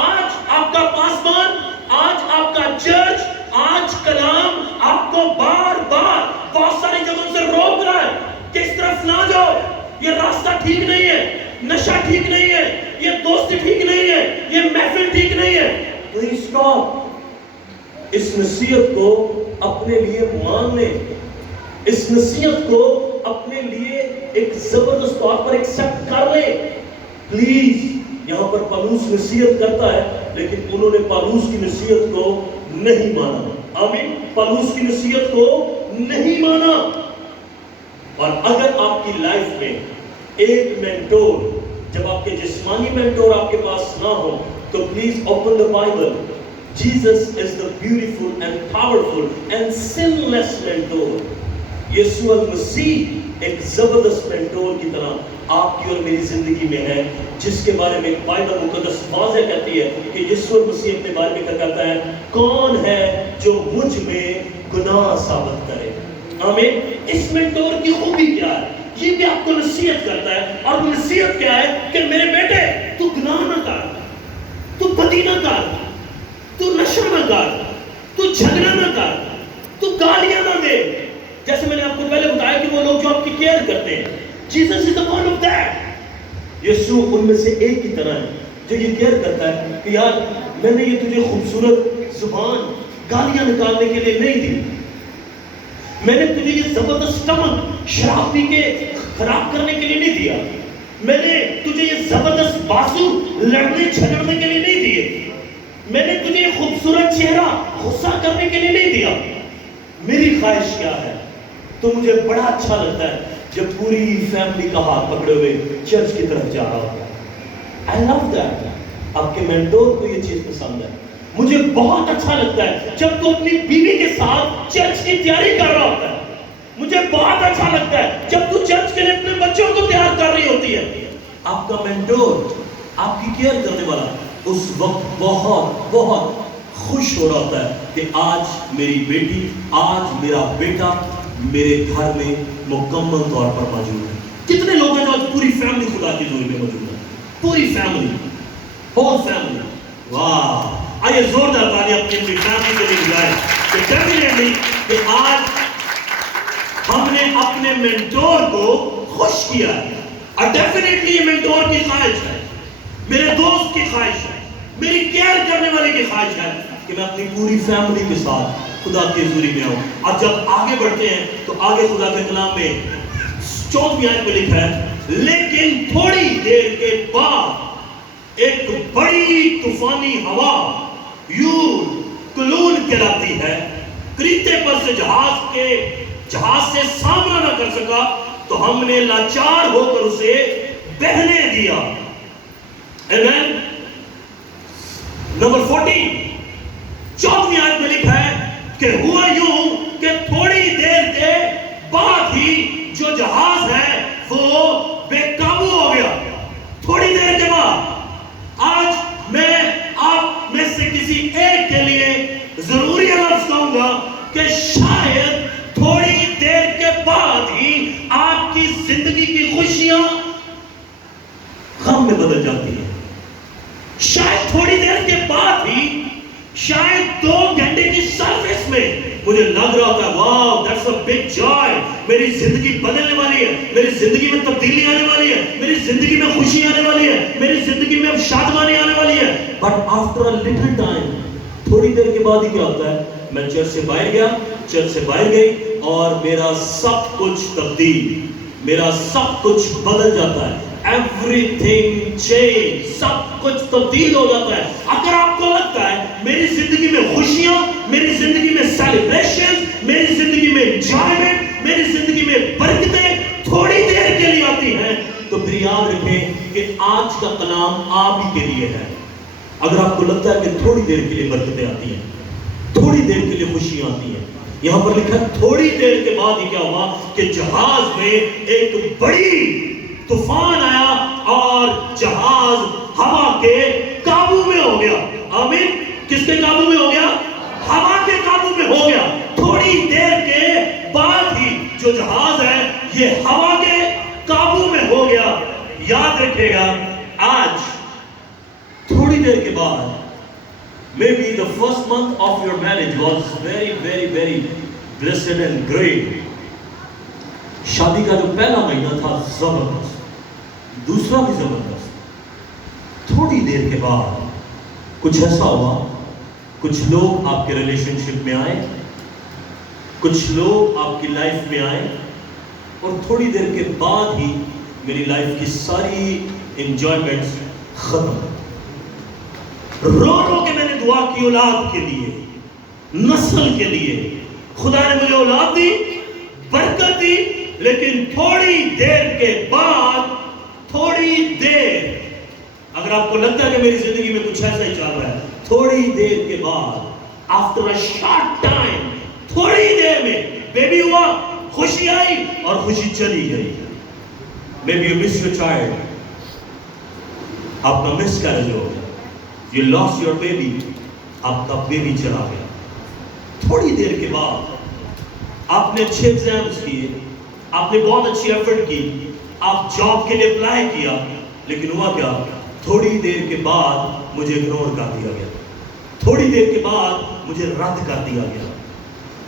آج آپ کا پاسبان, آج آپ کا چرچ, آج کلام آپ کو بار بار بہت ساری جگہوں سے روک رہا ہے کہ اس طرف نہ جاؤ, یہ راستہ ٹھیک نہیں ہے, نشہ ٹھیک نہیں ہے, یہ دوستی ٹھیک نہیں ہے, یہ محفل ٹھیک نہیں ہے. Please stop. اس نصیحت کو اپنے لیے مان لیں, اس نصیحت کو اپنے لیے ایک زبردست طور پر ایکسپٹ کر لیں. پلیز. یہاں پر پالوس نصیحت کرتا ہے لیکن انہوں نے پالوس کی نصیحت کو نہیں مانا. آمین. پالوس کی نصیحت کو نہیں مانا. اور اگر آپ کی لائف میں ایک مینٹور, جب آپ کے جسمانی مینٹور آپ کے پاس نہ ہو تو please open the Bible. Jesus is the beautiful and powerful and sinless mentor. یسوع المسیح ایک زبردست مینٹور کی طرح آپ کی اور میری زندگی میں ہے, جس کے بارے میں بائبل مقدس واضح کہتی ہے کہ یسوع المسیح اپنے بارے میں کیا کہتا ہے, کون ہے جو مجھ میں گناہ ثابت کرے. آمین. اس مینٹور کی خوبی کیا ہے, یہ بھی آپ کو نصیحت کرتا ہے, اور نصیحت کیا ہے کہ میرے بیٹے تو گناہ نہ کر, تو بدی نہ کر, تو نشہ نہ کر, تو جھگڑا نہ کر, تو گالیاں نہ دے. جیسے میں نے آپ کو پہلے بتایا کہ وہ لوگ جو آپ کی کیئر کرتے ہیں, Jesus is the one of that. یسوع ان میں سے ایک کی طرح ہے جو یہ کیئر کرتا ہے کہ یار میں نے یہ تجھے خوبصورت زبان گالیاں نکالنے کے لیے نہیں دی, میں نے تجھے یہ زبردست سٹمک شراب پی کے خراب کرنے کے لیے نہیں دیا, میں نے تجھے یہ زبردست بازو لڑنے جھگڑنے کے لیے نہیں دیے, میں نے تجھے یہ خوبصورت چہرہ غصہ کرنے کے لیے نہیں دیا. میری خواہش کیا ہے, تو مجھے بڑا اچھا لگتا ہے جب پوری فیملی کا ہاتھ پکڑے ہوئے چرچ کی طرف جا رہا ہوتا ہے. I love that. آپ کے مینٹور کو یہ چیز پسند ہے. مجھے بہت اچھا لگتا ہے جب تو اپنی بیوی کے ساتھ چرچ کی تیاری کر رہا ہوتا ہے. مجھے بہت اچھا لگتا ہے جب تو چرچ کے لیے اپنے بچوں کو تیار کر رہی ہوتی ہے. آپ کا مینٹور, آپ کی کیئر کرنے والا اس وقت بہت بہت خوش ہو رہا ہوتا ہے کہ آج میری بیٹی, آج میرا بیٹا میرے گھر میں مکمل طور پر موجود ہے. کتنے لوگ ہیں جو آج پوری فیملی خدا کی حضوری میں موجود ہے, پوری فیملی, ہول فیملی. واہ. آئیے زوردار تالیاں اپنی فیملی کے لیے بجائے کہ ڈیفینیٹلی کہ آج ہم نے اپنے مینٹور کو خوش کیا ہے. اور ڈیفینیٹلی یہ مینٹور کی خواہش ہے, میرے دوست کی خواہش ہے, میری کیئر کرنے والے کی خواہش ہے کہ میں اپنی پوری فیملی کے ساتھ خدا کی حضوری میں ہوں. اور جب آگے بڑھتے ہیں تو آگے خدا کے کلام میں 14ویں آیت میں لکھا ہے, لیکن تھوڑی دیر کے بعد ایک بڑی طوفانی ہوا یوں کلون کہلاتی ہے, کریتے پر سے جہاز سے سامنا نہ کر سکا تو ہم نے لاچار ہو کر اسے بہنے دیا. آمین. نمبر 14 14ویں آیت میں لکھا ہے کہ ہوا یوں کہ تھوڑی دیر کے بعد ہی جو جہاز ہے وہ بے قابو ہو گیا. تھوڑی دیر کے بعد. آج میں آپ میں سے کسی ایک کے لیے ضروری لفظ کہوں گا کہ شاید تھوڑی دیر کے بعد ہی آپ کی زندگی کی خوشیاں غم میں بدل جاتی ہیں. شاید تھوڑی دیر کے بعد ہی، شاید 2 گھنٹے کی سروس میں مجھے لگ رہا ہوتا ہے واو دیٹس اے بگ جوائے، میری زندگی بدلنے والی ہے، میری زندگی میں تبدیلی آنے والی ہے، میری زندگی میں خوشی آنے والی ہے، میری زندگی میں اب شادمانی آنے والی ہے. But after a little time, تھوڑی دیر کے بعد ہی کیا ہوتا ہے؟ میں چرچ سے باہر گیا، چرچ سے باہر گئی اور میرا سب کچھ تبدیل، میرا سب کچھ بدل جاتا ہے. everything change، سب کچھ تبدیل ہو جاتا ہے. اگر آپ کو لگتا ہے میری زندگی میں خوشیاں، میری زندگی میں سیلیبریشن، میری زندگی میں انجوائمنٹ، میری زندگی میں برکتیں تھوڑی دیر کے لیے آتی ہیں، تو پھر یاد رکھیں کہ آج کا کلام آپ ہی کے لیے ہے. اگر آپ کو لگتا ہے کہ تھوڑی دیر کے لیے برکتیں آتی ہیں، تھوڑی دیر کے لیے خوشیاں آتی ہیں، یہاں پر لکھا ہے تھوڑی دیر کے بعد ہی کیا ہوا کہ جہاز میں ایک بڑی طوفان آیا اور جہاز ہوا کے قابو میں ہو گیا. آمین. کس کے قابو میں ہو گیا؟ ہوا کے قابو میں ہو گیا. تھوڑی دیر کے بعد ہی جو جہاز ہے یہ ہوا کے قابو میں ہو گیا. یاد رکھے گا آج تھوڑی دیر کے بعد maybe the first month of your marriage was very blessed and great. شادی کا جو پہلا مہینہ تھا زبردست، دوسرا بھی زبردست. تھوڑی دیر کے بعد کچھ ایسا ہوا، کچھ لوگ آپ کے ریلیشن شپ میں آئے، کچھ لوگ آپ کی لائف میں آئے، اور تھوڑی دیر کے بعد ہی میری لائف کی ساری انجوائمنٹس ختم. رو رو کے میں نے دعا کی اولاد کے لیے، نسل کے لیے. خدا نے مجھے اولاد دی، برکت دی، لیکن تھوڑی دیر کے بعد، تھوڑی دیر، اگر آپ کو لگتا ہے کہ میری زندگی میں کچھ ایسا ہی چل رہا ہے، تھوڑی دیر کے بعد after a short time، تھوڑی دیر میں بیبی ہوا، خوشی آئی اور خوشی چلی گئی. maybe you miss your child، آپ کا مس کیریج ہو گیا. You lost your baby، آپ کا بیبی چلا گیا. تھوڑی دیر کے بعد آپ نے اچھے ایگزامز کیے، آپ نے بہت اچھی ایفرٹ کی، آپ جاب کے لیے اپلائی کیا، لیکن ہوا کیا؟ تھوڑی دیر کے بعد مجھے اگنور کر دیا گیا، تھوڑی دیر کے بعد مجھے رد کر دیا گیا.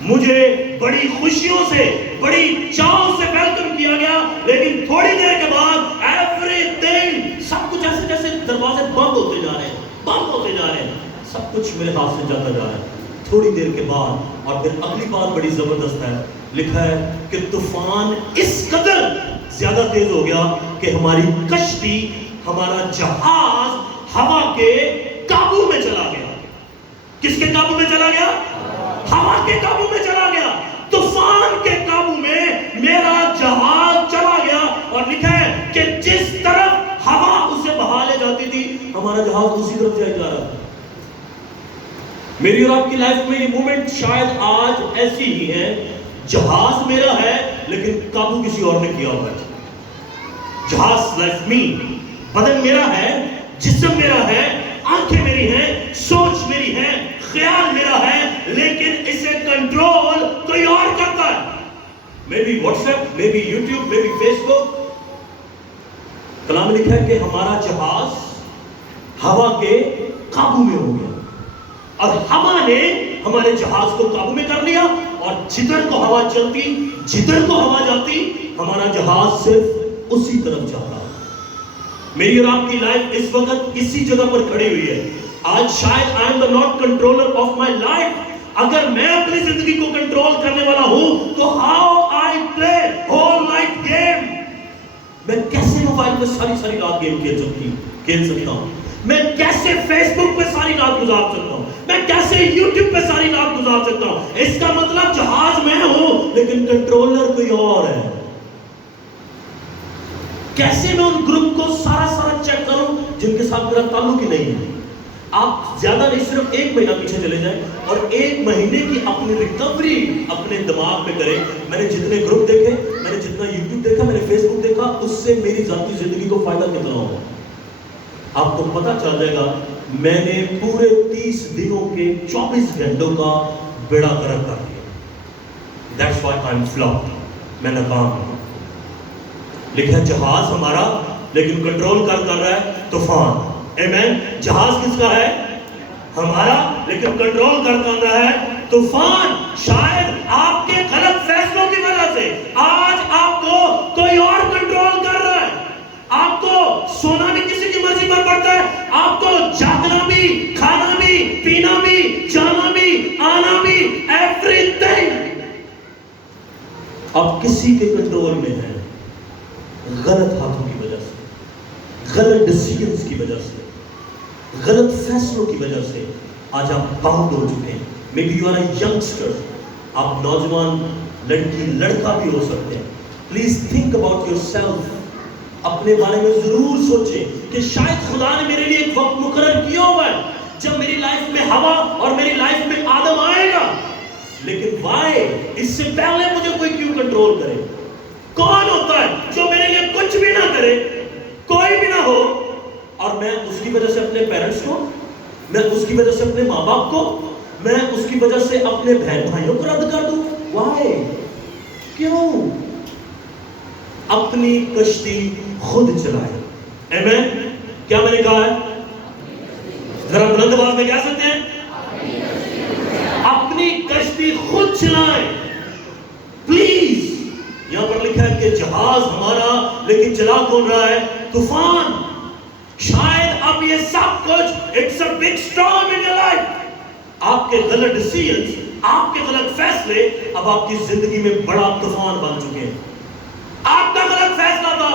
مجھے بڑی خوشیوں سے، بڑی چاؤں سے ویلکم کیا گیا، لیکن تھوڑی دیر کے بعد ایوری تھنگ، سب کچھ ایسے جیسے دروازے بند ہوتے جا رہے ہیں، بند ہوتے جا رہے ہیں، سب کچھ میرے ہاتھ سے جاتا جا رہا ہے. تھوڑی دیر کے بعد، اور پھر اگلی بات بڑی زبردست ہے، لکھا ہے کہ طوفان اس قدر زیادہ تیز ہو گیا کہ ہماری کشتی، ہمارا جہاز ہوا کے قابو میں چلا گیا. کس کے قابو میں چلا گیا؟ ہوا کے قابو میں چلا گیا. طوفان کے قابو میں میرا جہاز چلا گیا، اور لکھا ہے کہ جس طرف ہوا اسے بہا لے جاتی تھی، ہمارا جہاز اسی طرف جائے جا رہا تھا. میری اور آپ کی لائف میں یہ مومنٹ شاید آج ایسی ہی ہے، جہاز میرا ہے لیکن قابو کسی اور نے کیا ہوا ہے. جہاز لائف می، بدن میرا ہے، جسم میرا ہے، آنکھیں میری ہیں، سوچ میری ہے، خیال میرا ہے، لیکن اسے کنٹرول کوئی اور کرتا ہے. Maybe WhatsApp, maybe YouTube, maybe Facebook. کلام میں لکھا ہے کہ ہمارا جہاز ہوا کے قابو میں ہو گیا، اور ہوا نے ہمارے جہاز کو قابو میں کر لیا، اور جدھر کو ہوا چلتی، جدھر کو ہوا جاتی، ہمارا جہاز صرف اسی طرف جاتا. میری اور آپ کی لائف اس وقت اسی جگہ پر کھڑی ہوئی ہے. آج شاید I am the not controller of my life. اگر میں اپنی زندگی کو کنٹرول کرنے والا ہوں تو how I play whole night game. میں کیسے موبائل پہ ساری رات گیم کھیل سکتا ہوں؟ میں کیسے فیس بک پہ ساری رات گزار سکتا ہوں؟ میں کیسے یوٹیوب پہ ساری رات گزار سکتا ہوں؟ اس کا مطلب جہاز میں ہوں لیکن کنٹرولر کوئی اور ہے. کیسے میں ان گروپ کو سارا چیک کروں جن کے ساتھ میرا تعلق ہی نہیں ہے؟ آپ زیادہ نہیں، صرف 1 مہینہ پیچھے چلے جائیں اور 1 مہینے کی اپنی ریکوری اپنے دماغ میں کریں. میں نے جتنے گروپ دیکھے، میں نے جتنا یوٹیوب دیکھا، میں نے فیس بک دیکھا، اس سے میری ذاتی زندگی کو فائدہ کتنا ہوگا؟ آپ کو پتہ چل جائے گا میں نے پورے 30 دنوں کے 24 گھنٹوں کا بیڑا غرق کر دیا. That's why I'm flopped. میں ناکام ہوں. لکھا ہے جہاز ہمارا لیکن کنٹرول کر رہا ہے طوفان. آمین. جہاز کس کا ہے؟ ہمارا, لیکن کنٹرول کر رہا ہے طوفان. شاید آپ کے غلط فیصلوں کی وجہ سے آج آپ کو کوئی اور کنٹرول کر رہا ہے. آپ کو سونا بھی کسی کی مرضی پر پڑتا ہے, آپ کو جاگنا بھی, کھانا بھی, پینا بھی, جانا بھی, آنا بھی, ایوری تھنگ آپ کسی کے کنٹرول میں ہیں. غلط ہاتھوں کی وجہ سے, غلط ڈیسیژنز کی وجہ سے, غلط فیصلوں کی وجہ سے آج آپ باؤنڈ ہو چکے ہیں. Maybe you are a youngster, آپ نوجوان لڑکی لڑکا بھی ہو سکتے ہیں. Please think about yourself. اپنے بارے میں ضرور سوچیں کہ شاید خدا نے میرے لیے ایک وقت مقرر کیا ہوا ہے جب میری لائف میں ہوا اور میری لائف میں آدم آئے گا, لیکن وائی, اس سے پہلے مجھے کوئی کیوں کنٹرول کرے؟ کون ہوتا ہے جو میرے لیے کچھ بھی نہ کرے, کوئی بھی نہ ہو, اور میں اس کی وجہ سے اپنے پیرنٹس کو, میں اس کی وجہ سے اپنے ماں باپ کو, میں اس کی وجہ سے اپنے بہن بھائیوں کو رد کر دوں؟ وائی, کیوں؟ اپنی کشتی خود چلائے. آمین. کیا میں نے کہا ہے؟ ذرا بلند آواز میں کہہ سکتے ہیں؟ اپنی کشتی خود چلائیں. پلیز. یہاں پر لکھا ہے کہ جہاز ہمارا لیکن چلا کون رہا ہے؟ طوفان. شاید اب یہ سب کچھ it's a big storm in your life. آپ کے غلط ڈیسیژنز, آپ کے غلط فیصلے اب آپ کی زندگی میں بڑا طوفان بن چکے ہیں. آپ کا غلط فیصلہ تھا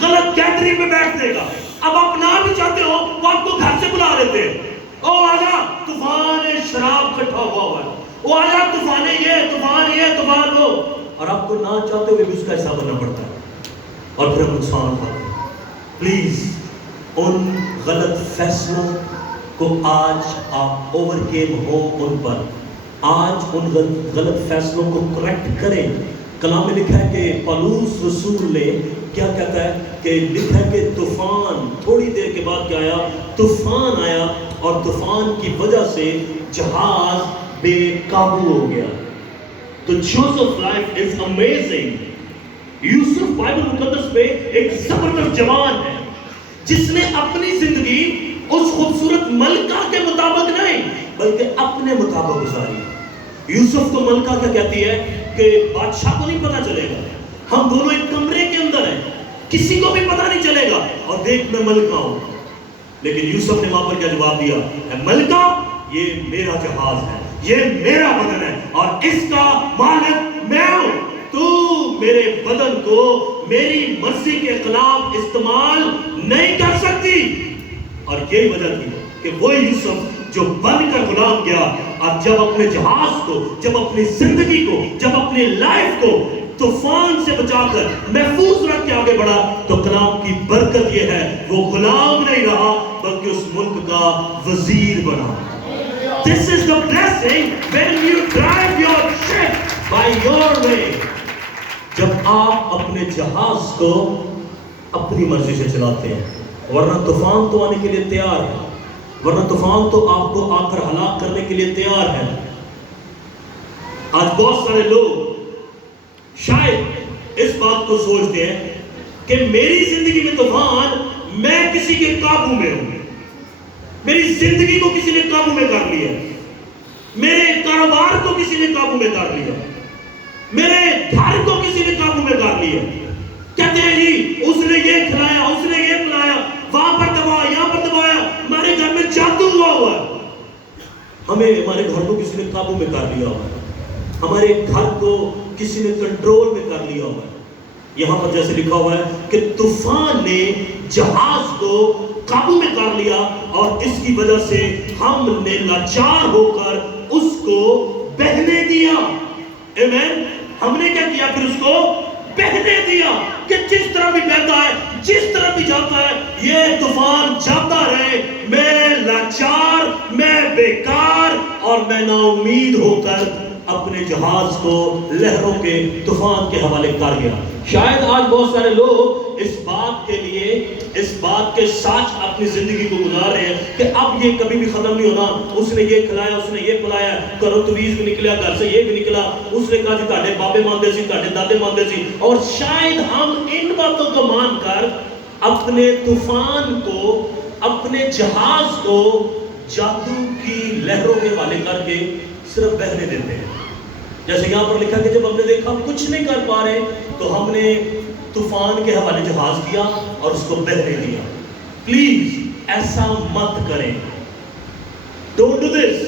غلط گیدرنگ میں بیٹھنے کا, اب آپ نہ بھی چاہتے ہو وہ آپ کو گھر سے بلا لیتے ہیں. او آجا, طوفان شراب کھٹا ہوا ہے, او آجا طوفان یہ, طوفان یہ, طوفان وہ, اور آپ کو نہ چاہتے ہوئے بھی اس کا حصہ بننا پڑتا ہے اور پھر ہم نقصان اٹھاتے ہیں. پلیز ان غلط فیصلوں کو آج آپ اوور کیم ہو ان پر. آج ان غلط فیصلوں کو کریکٹ کریں. کلام میں لکھا ہے کہ پالوس رسول نے کیا کہتا ہے کہ لکھا ہے کہ طوفان, تھوڑی دیر کے بعد کیا آیا؟ طوفان آیا, اور طوفان کی وجہ سے جہاز بے قابو ہو گیا. تو جوزف لائف از امیزنگ. یوسف بائبل مقدس میں ایک زبردست جوان ہے جس نے اپنی زندگی اس خوبصورت ملکہ کے مطابق نہیں بلکہ اپنے مطابق گزاری. یوسف کو ملکہ کیا کہتی ہے کہ بادشاہ کو نہیں پتا چلے گا, ہم دونوں ایک کمرے کے اندر ہیں, کسی کو بھی پتا نہیں چلے گا, اور دیکھ میں ملکہ ہوں. لیکن یوسف نے وہاں پر کیا جواب دیا؟ اے ملکہ, یہ میرا جہاز ہے, یہ میرا بدن ہے, اور اس کا مالک میں ہوں. تو میرے بدن کو میری مرضی کے خلاف استعمال نہیں کر سکتی. اور یہی وجہ تھی کہ وہ یوسف جو بن کر غلام گیا, اور جب اپنے جہاز کو, جب اپنی زندگی کو, جب اپنی لائف کو طوفان سے بچا کر محفوظ رکھ کے آگے بڑھا, تو کلام کی برکت یہ ہے وہ غلام نہیں رہا بلکہ اس ملک کا وزیر بنا. This is the blessing when you drive your ship by your way. جب آپ اپنے جہاز کو اپنی مرضی سے چلاتے ہیں, ورنہ طوفان تو آنے کے لیے تیار ہے, ورنہ طوفان تو آپ کو آ کر ہلاک کرنے کے لیے تیار ہے. آج بہت سارے لوگ شاید اس بات کو سوچتے ہیں کہ میری زندگی میں طوفان, میں کسی کے قابو میں ہوں, میری زندگی کو کسی نے قابو میں کر لیا, میرے کاروبار کو کسی نے قابو میں کر لیا, میرے گھر کو کسی نے قابو میں کر لیا. کہتے ہیں جی اس نے یہ کھلایا, اس نے یہ کھلایا, وہاں پر دبایا, یہاں پر دبایا, ہمارے گھر میں جادو ہوا ہے. ہمیں ہمارے گھر کو کسی نے قابو میں کر لیا ہوا ہے, ہمارے گھر کو کسی نے کنٹرول میں کر لیا ہوا ہے. یہاں پر جیسے لکھا ہوا ہے کہ طوفان نے جہاز کو قابو میں کر لیا, اور اس کی وجہ سے ہم نے لاچار ہو کر اس کو بہنے دیا. آمین. ہم نے کیا کیا؟ پھر اس کو بہنے دیا کہ جس طرح بھی بہتا ہے, جس طرح بھی جاتا ہے, یہ طوفان جاتا رہے, میں لاچار, میں بیکار اور میں نا امید ہو کر اپنے جہاز کو لہروں کے طوفان کے حوالے کر گیا۔ شاید آج بہت سارے لوگ اس بات کے لیے اس بات کے ساتھ اپنی زندگی کو گزار رہے ہیں کہ اب یہ کبھی بھی ختم نہیں ہونا، اس نے یہ کھلایا، اس نے یہ پلایا، گھروں تویز بھی نکلیا، گھر سے یہ بھی نکلا، اس نے کہا جی تاڑے بابے ماندے سی، تاڑے دادے ماندے سی، اور شاید ہم ان باتوں کو مان کر اپنے طوفان کو، اپنے جہاز کو جادو کی لہروں کے حوالے کر کے صرف بہنے دیتے ہیں۔ جیسے یہاں پر لکھا کہ جب ہم نے دیکھا کچھ نہیں کر پا رہے تو ہم نے طوفان کے حوالے جہاز کیا اور اس کو بہنے دیا۔ پلیز ایسا مت کریں، ڈونٹ ڈو دس۔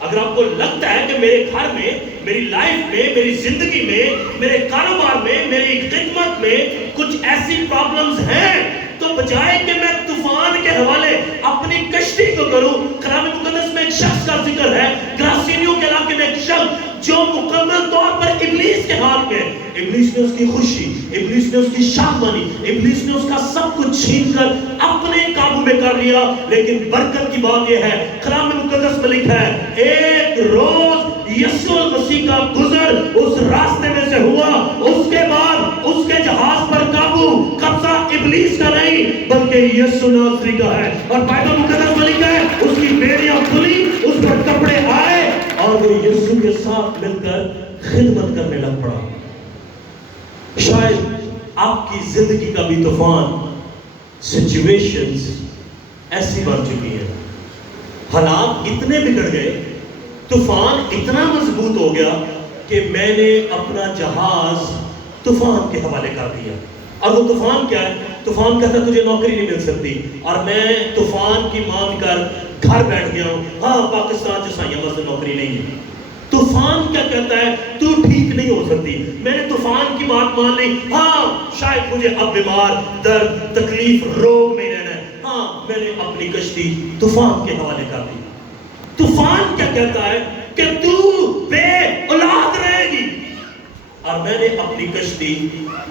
اگر آپ کو لگتا ہے کہ میرے گھر میں، میری لائف میں، میری زندگی میں، میرے کاروبار میں، میری خدمت میں کچھ ایسی پرابلمز ہیں، تو بجائے کہ میں طوفان کے حوالے اپنی کشتی کو کروں، کلام مقدس میں ایک شخص کا ذکر ہے، گراسینیوں کے علاقے میں ایک شخص جو مکمل طور پر ابلیس کے ہاتھ میں، ابلیس نے اس کی خوشی، ابلیس نے اس کی شادمانی، ابلیس نے اس کا سب کچھ چھین کر اپنے قابو میں کر لیا۔ لیکن برکت کی بات یہ ہے، کلام مقدس میں لکھا ہے ایک روز یسوع مسیح کا گزر اس راستے میں سے ہوا، اس کے بعد اس کے جہاز پر قابو قبضہ ابلیس کا نہیں بلکہ یسوع ناصری کا ہے۔ اور بائبل مقدس میں لکھا ہے اس کی بیڑیاں کھلی، اس پر کپڑے آئے اور وہ یسوع کے ساتھ مل کر خدمت کرنے لگ پڑا۔ شاید آپ کی زندگی کا بھی طوفان، سچویشنز ایسی بن چکی ہیں، حالات اتنے بگڑ گئے، طوفان اتنا مضبوط ہو گیا کہ میں نے اپنا جہاز طوفان کے حوالے کر دیا۔ اور وہ طوفان کیا ہے؟ طوفان کہتا ہے تجھے نوکری نہیں مل سکتی، اور میں طوفان کی مان کر گھر بیٹھ گیا ہوں، ہاں پاکستان جیسا بس نوکری نہیں ہے۔ طوفان کیا کہتا ہے؟ تو ٹھیک نہیں ہو سکتی، میں نے طوفان کی بات مان لی، ہاں شاید مجھے اب بیمار، درد، تکلیف، روگ میں رہنا ہے، ہاں میں نے اپنی کشتی طوفان کے حوالے کر دی۔ طوفان کیا کہتا ہے کہ تو بے اولاد رہے گی، اور میں نے اپنی کشتی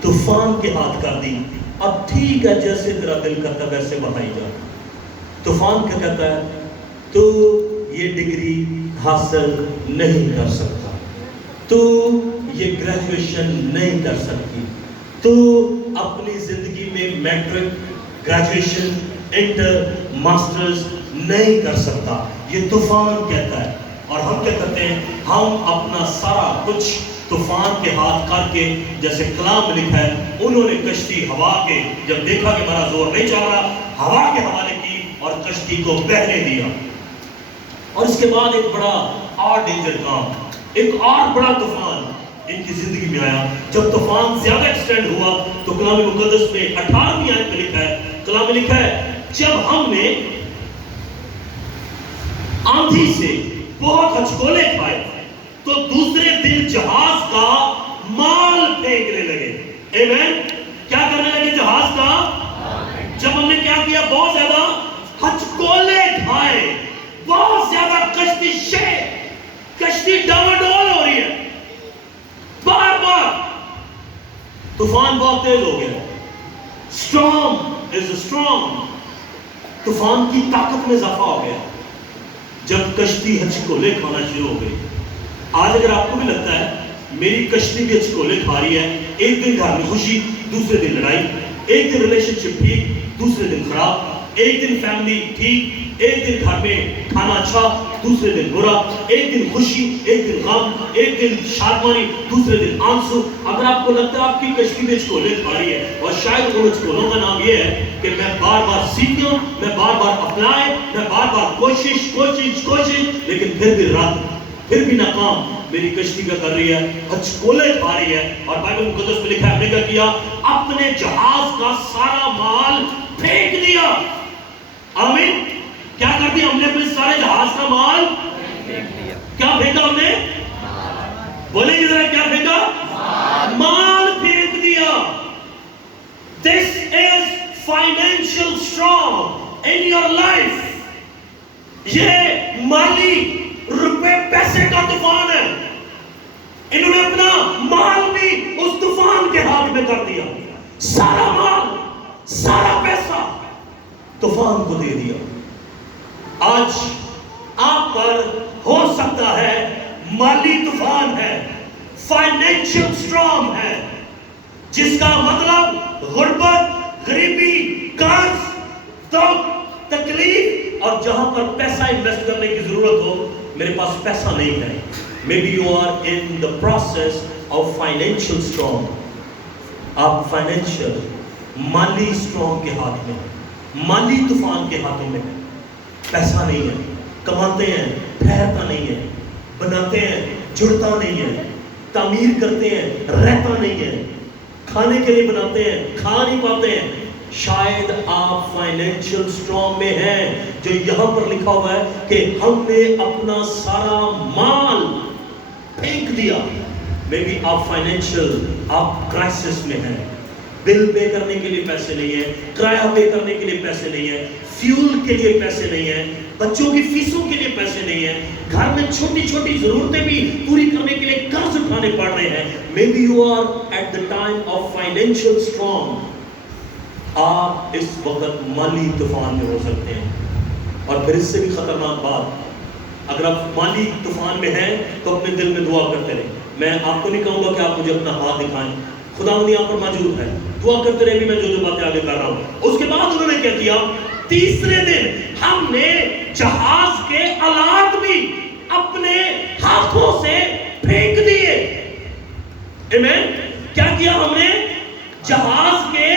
طوفان کے ہاتھ کر دی، اب ٹھیک ہے جیسے تیرا دل کرتا ویسے بڑھائی جا۔ طوفان کیا کہتا ہے؟ تو یہ ڈگری حاصل نہیں کر سکتا، تو یہ گریجویشن نہیں کر سکتی، تو اپنی زندگی میں میٹرک، گریجویشن، انٹر، ماسٹرز نہیں کر سکتا، یہ طوفان کہتا ہے۔ اور ہم کیا کرتے ہیں؟ ہم اپنا سارا کچھ طوفان کے ہاتھ کر کے، جیسے کلام میں لکھا ہے انہوں نے کشتی ہوا کے جب دیکھا کہ ہمارا زور نہیں چل رہا، ہوا کے حوالے کی اور کشتی کو بہنے دیا۔ اور اس کے بعد ایک بڑا اور ڈینجر کام، ایک اور بڑا طوفان ان کی زندگی میں آیا۔ جب طوفان زیادہ ایکسٹینڈ ہوا تو کلام مقدس میں 18ویں آیت میں لکھا ہے، کلام میں لکھا ہے جب ہم نے آندھی سے بہت ہچکولے کھائے تو دوسرے دن جہاز کا مال پھینکنے لگے۔ آمین۔ کیا کرنے لگے؟ جہاز کا۔ جب ہم نے کیا کیا؟ بہت زیادہ ہچکولے کھائے، بہت زیادہ کشتی ڈاواڈول ہو رہی ہے، بار بار طوفان بہت تیز ہو گیا۔ storm طوفان کی طاقت میں اضافہ ہو گیا جب کشتی ہچکولے کھانا شروع ہو گئی۔ آج اگر آپ کو بھی لگتا ہے میری کشتی بھی ہچکولے کھا رہی ہے، ایک دن گھر میں خوشی، دوسرے دن لڑائی، ایک دن ریلیشن شپ ٹھیک، دوسرے دن خراب، ایک دن فیملی ٹھیک، ایک دن گھر میں کھانا اچھا، دوسرے دن برا، ایک دن خوشی، ایک دن غم، ایک دن شادمانی، دوسرے دن آنسو۔ اگر آپ کو لگتا ہے آپ کی کشتی میں ہچکولے کھا رہی ہے، اور شاید ان ہچکولوں کا نام یہ ہے کہ میں بار بار سیکھوں، میں بار بار اپنائے، میں بار بار کوشش، لیکن پھر بھی ناکام، میری کشتی کا کر رہی ہے، ہچکولے کھا رہی ہے۔ اور بائبل مقدس میں لکھا ہے ہم نے کیا کیا؟ اپنے جہاز کا سارا مال پھینک دیا۔ آمین۔ کیا کر دیا ہم نے؟ اپنے سارے جہاز کا مال کیا پھینکا ہم نے؟ بولیں گے ذرا کیا پھینکا؟ مال پھینک دیا۔ This is financial storm in your life۔ یہ مالی روپے پیسے کا طوفان ہے۔ انہوں نے اپنا مال بھی اس طوفان کے ہاتھ میں کر دیا، سارا مال، سارا پیسہ طوفان کو دے دیا۔ آج آپ پر ہو سکتا ہے مالی طوفان ہے، فائنینشل اسٹارم ہے، جس کا مطلب غربت، غریبی، قرض، دکھ، تکلیف، اور جہاں پر پیسہ انویسٹ کرنے کی ضرورت ہو میرے پاس پیسہ نہیں ہے. Maybe you are in the process of financial storm. آپ فائنینشل مالی اسٹرام کے ہاتھ میں، مالی طوفان کے ہاتھوں میں ہے. پیسہ نہیں ہے، کماتے ہیں ٹھہرتا نہیں ہے، بناتے ہیں جڑتا نہیں ہے، تعمیر کرتے ہیں رہتا نہیں ہے، کھانے کے لیے بناتے ہیں کھا نہیں پاتے ہیں. شاید آپ فائنینشل اسٹرام میں ہیں، جو یہاں پر لکھا ہوا ہے کہ ہم نے اپنا سارا مال پھینک دیا. میں بھی آپ فائنینشل آپ کرائسس میں ہیں. بل پے کرنے کے لیے پیسے نہیں ہیں، کرایہ پے کرنے کے لیے پیسے نہیں ہیں، فیول کے لیے پیسے نہیں ہیں، بچوں کی فیسوں کے لیے پیسے نہیں ہیں، گھر میں چھوٹی چھوٹی ضرورتیں بھی پوری کرنے کے لیے قرض اٹھانے پڑ رہے ہیں. Maybe you are at the time of financial storm. آپ اس وقت مالی طوفان میں ہو سکتے ہیں. اور پھر اس سے بھی خطرناک بات، اگر آپ مالی طوفان میں ہیں تو اپنے دل میں دعا کرتے رہیں. میں آپ کو نہیں کہوں گا کہ آپ مجھے اپنا ہاتھ دکھائیں، خداوند یہاں پر موجود ہے، دعا کرتے رہے بھی میں جو باتیں آگے کر رہا ہوں. اس کے بعد انہوں نے کیا کیا؟ تیسرے دن ہم نے جہاز کے آلات بھی اپنے ہاتھوں سے پھینک دیے. آمین. کیا کیا ہم نے؟ جہاز کے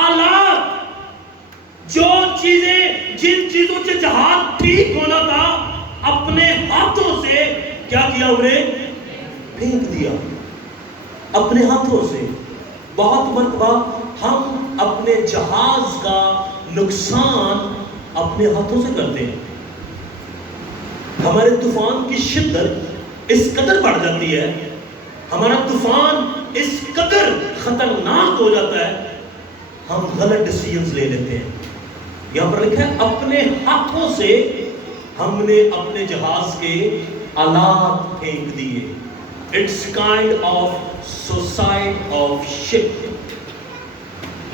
آلات، جو چیزیں جن چیزوں سے جہاز ٹھیک ہونا تھا، اپنے ہاتھوں سے کیا کیا؟ ہم نے پھینک دیا اپنے ہاتھوں سے. بہت مرتبہ ہم اپنے جہاز کا نقصان اپنے ہاتھوں سے کرتے ہیں. ہمارے طوفان کی شدت اس قدر بڑھ جاتی ہے، ہمارا طوفان اس قدر خطرناک ہو جاتا ہے، ہم غلط ڈیسیژنز لے لیتے ہیں. یہاں پر لکھا ہے اپنے ہاتھوں سے ہم نے اپنے جہاز کے آلات پھینک دیے. It's kind of suicide of ship.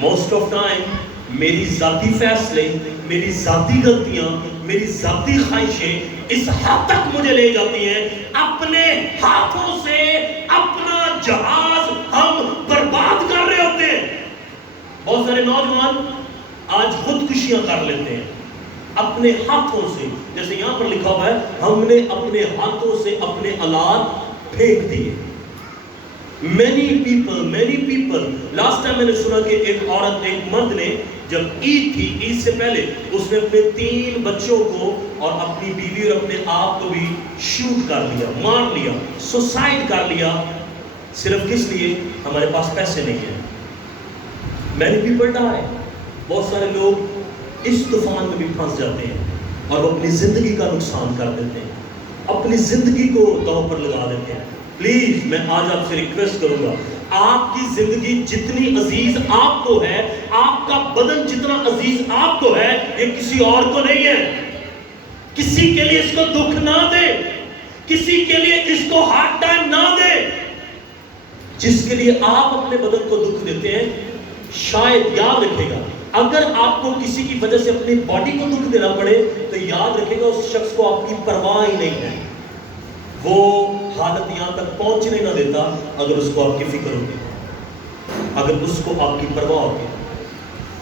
Most of time میری ذاتی فیصلے، میری ذاتی غلطیاں، میری ذاتی خواہشیں اس حد تک مجھے لے جاتی ہیں، اپنے ہاتھوں سے اپنا جہاز ہم برباد کر رہے ہوتے ہیں. بہت سارے نوجوان آج خودکشیاں کر لیتے ہیں اپنے ہاتھوں سے. جیسے یہاں پر لکھا ہوا ہے ہم نے اپنے ہاتھوں سے اپنے آلات پھینک دیے. many people لاسٹ ٹائم میں نے سنا کہ ایک عورت، ایک مرد نے جب عید تھی، عید سے پہلے اس نے اپنے 3 بچوں کو اور اپنی بیوی اور اپنے آپ کو بھی شوٹ کر لیا، مار لیا، سوسائڈ کر لیا. صرف کس لیے؟ ہمارے پاس پیسے نہیں ہیں. many people die. بہت سارے لوگ اس طوفان میں بھی پھنس جاتے ہیں اور وہ اپنی زندگی کا نقصان کر دیتے ہیں، اپنی زندگی کو داؤ پر لگا دیتے ہیں. پلیز میں آج آپ سے ریکویسٹ کروں گا، آپ کی زندگی جتنی عزیز آپ کو ہے، آپ کا بدن جتنا عزیز آپ کو ہے، یہ کسی اور کو نہیں ہے. کسی کے لیے اس کو دکھ نہ دے، کسی کے لیے اس کو ہارڈ ٹائم نہ دے. جس کے لیے آپ اپنے بدن کو دکھ دیتے ہیں، شاید یاد رکھے گا اگر آپ کو کسی کی وجہ سے اپنی باڈی کو دکھ دینا پڑے تو یاد رکھے گا اس شخص کو آپ کی پرواہ ہی نہیں ہے. وہ حالت یہاں تک پہنچنے نہ دیتا اگر اس کو آپ کی فکر ہوگی، اگر اس کو آپ کی پرواہ ہوگی،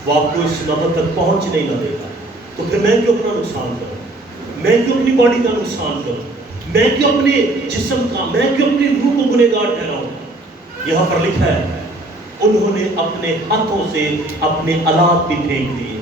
وہ آپ کو اس نقطہ تک پہنچنے نہ دیتا. تو پھر میں کیوں اپنا نقصان کروں؟ میں کیوں اپنی باڈی کا نقصان کروں؟ میں کیوں اپنے جسم کا، میں کیوں اپنی روح کو گنہگار ٹھہراؤں؟ یہاں پر لکھا ہے انہوں نے اپنے ہاتھوں سے اپنے آلات بھی پھینک دیے.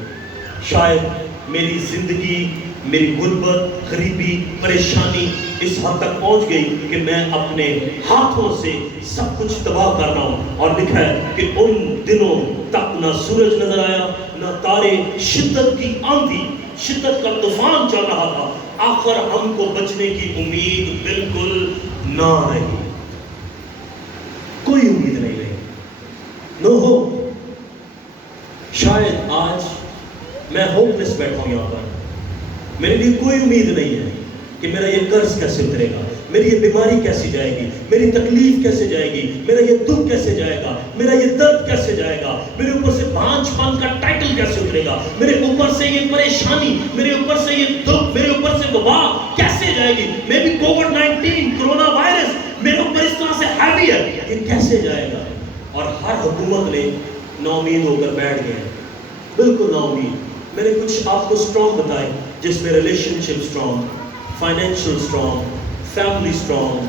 شاید میری زندگی، میری غربت، غریبی، پریشانی اس حد تک پہنچ گئی کہ میں اپنے ہاتھوں سے سب کچھ تباہ کر رہا ہوں. اور لکھا ہے کہ ان دنوں تک نہ سورج نظر آیا نہ تارے، شدت کی آندھی، شدت کا طوفان چل رہا تھا. آخر ہم کو بچنے کی امید بالکل نہ رہی، کوئی امید نہیں رہی. نو ہو. شاید آج میں ہوپلیس بیٹھا ہوں یہاں پر، میرے لیے کوئی امید نہیں ہے کہ میرا یہ قرض کیسے اترے گا، میری یہ بیماری کیسے جائے گی، میری تکلیف کیسے جائے گی، میرا یہ دکھ کیسے جائے گا، میرا یہ درد کیسے جائے گا، میرے اوپر سے بانجھ پن کا ٹائٹل کیسے اترے گا، میرے اوپر سے یہ پریشانی، میرے اوپر سے یہ دکھ، میرے اوپر سے وبا کیسے جائے گی. میں بھی کووڈ 19 کرونا لیکن کیسے جائے گا؟ اور ہر حکومت نے نا امید ہو کر بیٹھ گئے، بالکل نا امید۔ میں نے کچھ آپ کو اسٹرانگ بتائے، جس میں relationship strong, financial strong, family strong,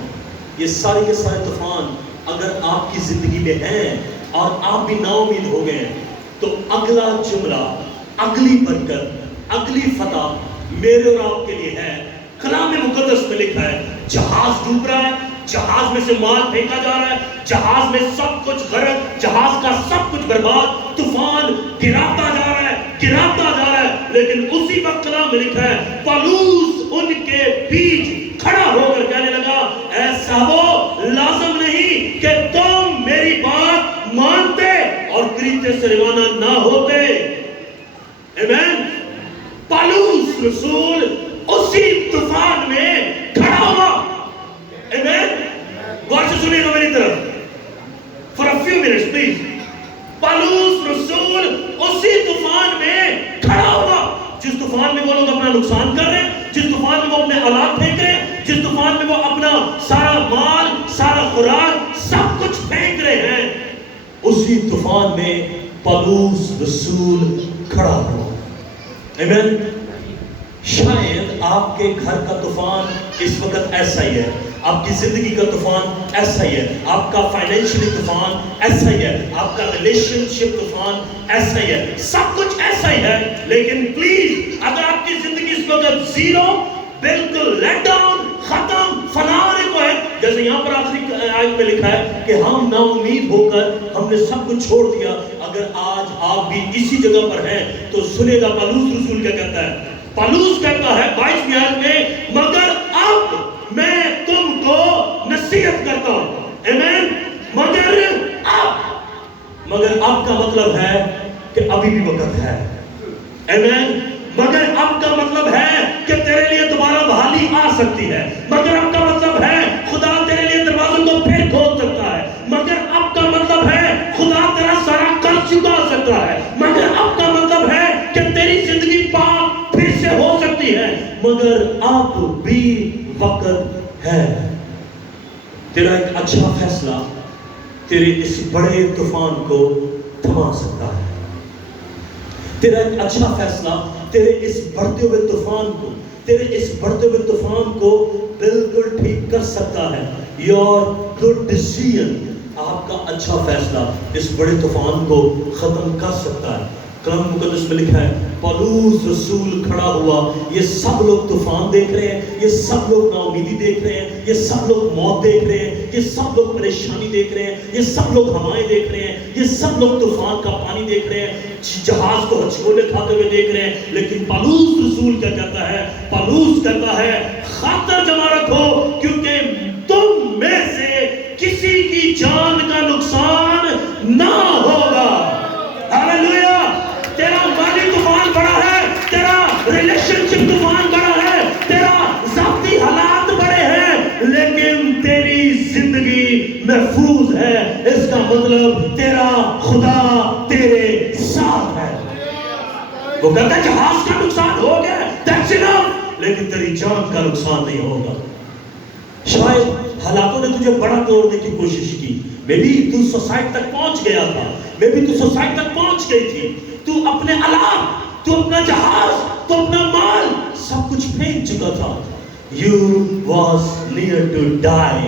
یہ سارے کے سارے طوفان اگر آپ کی زندگی میں ہیں اور آپ بھی نا امید ہو گئے ہیں، تو اگلا جملہ، اگلی برکت، اگلی فتح میرے اور آپ کے لیے ہے۔ کلام مقدس میں لکھا ہے جہاز ڈوب رہا ہے، جہاز میں سے مال پھینکا جا رہا ہے، جہاز میں سب کچھ غرق، جہاز کا سب کچھ برباد، طوفان گراتا جا رہا ہے، گراتا جا رہا ہے، لیکن اسی وقت کلام میں لکھا ہے پالوس ان کے بیچ کھڑا ہو کر کہنے لگا، اے صاحبو، لازم نہیں کہ تم میری بات مانتے اور کریتے سے روانہ نہ ہوتے۔ آمین۔ پالوس رسول اسی طوفان میں کھڑا ہوا۔ آمین۔ غور سے سنیے گا میری طرف for a few minutes please۔ پالوس رسول اسی طوفان میں کھڑا ہوا، جس طوفان میں وہ لوگ اپنا نقصان کر رہے ہیں، جس طوفان میں وہ اپنے اولاد پھینک رہے ہیں، جس طوفان میں وہ اپنا سارا مال، سارا خوراک، سب کچھ پھینک رہے ہیں، اسی طوفان میں پالوس رسول کھڑا ہوا۔ آمین۔ شاید آپ کے گھر کا طوفان اس وقت ایسا ہی ہے، آپ کی زندگی کا طوفان ایسا ہی ہے، آپ کا فائنینشلی طوفان ایسا ہی ہے، آپ کا ریلیشن شپ طوفان ایسا ہی ہے، سب کچھ ایسا ہی ہے۔ لیکن پلیز اگر آپ کی زندگی اس وقت زیرو، بالکل لیٹ ڈاؤن، ختم، فنا ہونے کو ہے، جیسے یہاں پر آخری آیت میں لکھا ہے کہ ہم نا امید ہو کر ہم نے سب کچھ چھوڑ دیا، اگر آج آپ بھی اسی جگہ پر ہیں تو سنے گا پالوس رسول کیا کہتا ہے۔ پالوس کہتا ہے 22ویں آیت میں، مگر اب میں تم کو نصیحت کرتا ہوں۔ آمین۔ مگر اب کا مطلب ہے کہ ابھی بھی وقت ہے۔ آمین۔ مگر اب کا مطلب ہے کہ تیرے لیے دوبارہ بحالی آ سکتی ہے، مگر اب کا مطلب ہے خدا تیرے لیے دروازوں کو پھر کھول سکتا ہے، مگر اب کا مطلب ہے خدا تیرا سارا قرض چکا سکتا ہے، مگر اب کا مطلب ہے کہ تیری زندگی پاک پھر سے ہو سکتی ہے، مگر اب بھی وقت ہے۔ تیرا ایک اچھا فیصلہ تیرے اس بڑے طوفان کو تھما سکتا ہے، تیرا ایک اچھا فیصلہ تیرے اس بڑھتے ہوئے طوفان کو، تیرے اس بڑھتے ہوئے طوفان کو بالکل ٹھیک کر سکتا ہے۔ Your good decision، آپ کا اچھا فیصلہ اس بڑے طوفان کو ختم کر سکتا ہے۔ کلام مقدس میں لکھا ہے پالوس رسول کھڑا ہوا، یہ سب لوگ طوفان دیکھ رہے ہیں، یہ سب لوگ نا امیدی دیکھ رہے ہیں، یہ سب لوگ موت دیکھ رہے ہیں، یہ سب لوگ پریشانی دیکھ رہے ہیں، یہ سب لوگ ہوائیں دیکھ رہے ہیں، یہ سب لوگ طوفان کا پانی دیکھ رہے ہیں، جہاز کو ہچکولے کھاتے ہوئے دیکھ رہے ہیں، لیکن پالوس رسول کیا کہتا ہے؟ پالوس کہتا ہے خاطر جمع رکھو، کیونکہ تم میں سے کسی کی جان کا نقصان نہ ہوگا۔ ہاللیلویہ۔ تیرا مالی طوفان بڑا ہے، تیرا ریلیشن شپ طوفان بڑا ہے، تیرا ذاتی حالات بڑے ہیں، لیکن تیری زندگی محفوظ ہے۔ اس کا مطلب تیرا خدا تیرے ساتھ ہے۔ وہ کہتا ہے جہاز کا نقصان ہو گیا، that's enough، لیکن تیری جان کا نقصان نہیں ہوگا۔ شاید حالاتوں نے تجھے بڑا توڑنے کی کوشش کی، میں بھی تو سوسائٹ تک پہنچ گیا تھا، میں بھی تو سوسائٹ تک پہنچ گئی تھی، تو اپنے اولاد، تو اپنا جہاز، تو اپنا مال سب کچھ پھینک چکا تھا۔ You was near to die،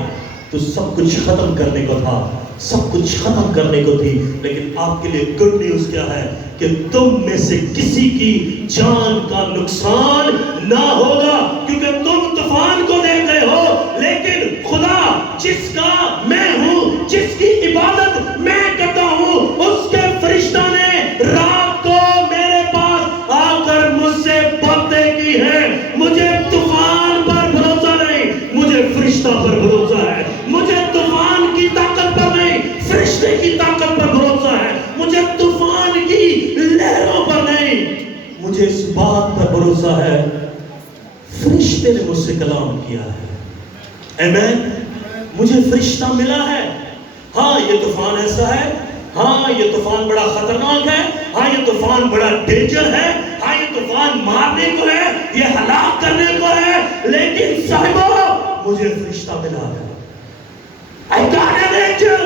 تو سب کچھ ختم کرنے کو تھا، سب کچھ ختم کرنے کو تھی، لیکن آپ کے لیے گڈ نیوز کیا ہے کہ تم میں سے کسی کی جان کا نقصان نہ ہوگا، کیونکہ تم طوفان کو دیکھ رہے ہو، لیکن خدا جس کا میں ہوں، جس کی عبادت میں کرتا ہوں، اس کے فرشتہ نے رات کو میرے پاس آ کر مجھ سے باتیں کی ہیں۔ مجھے طوفان پر بھروسہ نہیں، مجھے فرشتہ پر بھروسہ ہے، مجھے طوفان کی طاقت پر نہیں، فرشتے کی طاقت پر بھروسہ ہے، مجھے طوفان کی لہروں پر نہیں، مجھے اس بات پر بھروسہ ہے فرشتے نے مجھ سے کلام کیا ہے۔ آمین۔ مجھے فرشتہ ملا ہے۔ ہاں یہ طوفان ایسا ہے، ہاں یہ طوفان بڑا خطرناک ہے، ہاں یہ طوفان بڑا ڈینجر ہے، ہاں یہ طوفان مارنے کو ہے، یہ ہلاک کرنے کو ہے، لیکن صاحبو مجھے فرشتہ ملا ہے۔ I got an angel.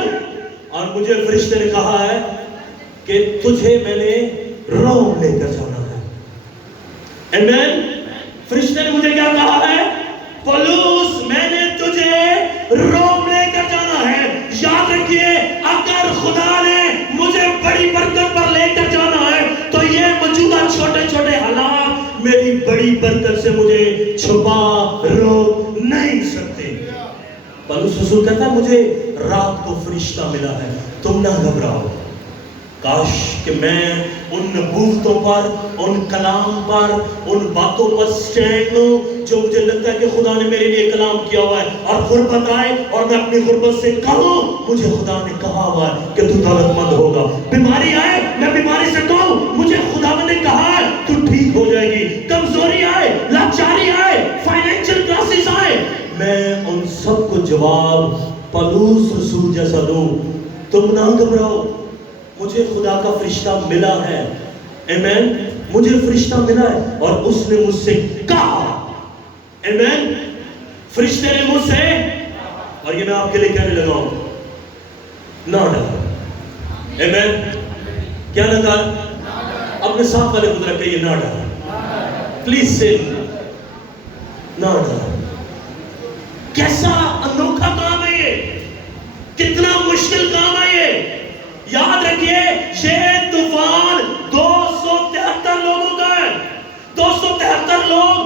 اور مجھے فرشتے نے کہا ہے کہ تجھے میں نے روم لے کر جانا ہے. Amen. فرشتے نے مجھے کیا کہا ہے؟ پولس میں نے تجھے روم لے کر جانا ہے. یاد رکھیے اگر خدا نے مجھے بڑی برکت پر لے کر جانا ہے تو یہ موجودہ چھوٹے چھوٹے حالات میری بڑی برکت سے مجھے چھپا روک نہیں سکتے. پولس رسول کہتا ہے مجھے رات کو فرشتہ ملا ہے, تم نہ گھبراؤ. کاش کہ میں ان نبوتوں پر, ان کلام پر, ان باتوں پر سٹینڈ لوں جو مجھے لگتا ہے کہ خدا نے میرے لیے کلام کیا ہوا ہے. اور غربت آئے اور میں اپنی غربت سے کہوں مجھے خدا نے کہا ہوا ہے کہ تو دولت مند ہوگا. بیماری آئے میں بیماری سے کہوں مجھے خدا نے کہا ہے تو ٹھیک ہو جائے گی. کمزوری آئے, لاچاری آئے, فائنینشل کرائسس آئے, میں ان سب کو جواب پولس رسول جیسا دوں. تم نہ گھبراؤ, مجھے خدا کا فرشتہ ملا ہے. آمین. مجھے فرشتہ ملا ہے اور اس نے مجھ سے کہا. آمین. فرشتے نے مجھ سے, اور یہ میں آپ کے لیے کہنے لگا ہوں, نہ ڈر. آمین. کیا نہ ڈر؟ اپنے ساتھ والے کو رکھے یہ نہ ڈر. پلیز سے نہ ڈر. کیسا انوکھا کام ہے یہ, کتنا مشکل کام ہے یہ. یاد رکھیے یہ طوفان 273 لوگوں کا ہے. 273 لوگ,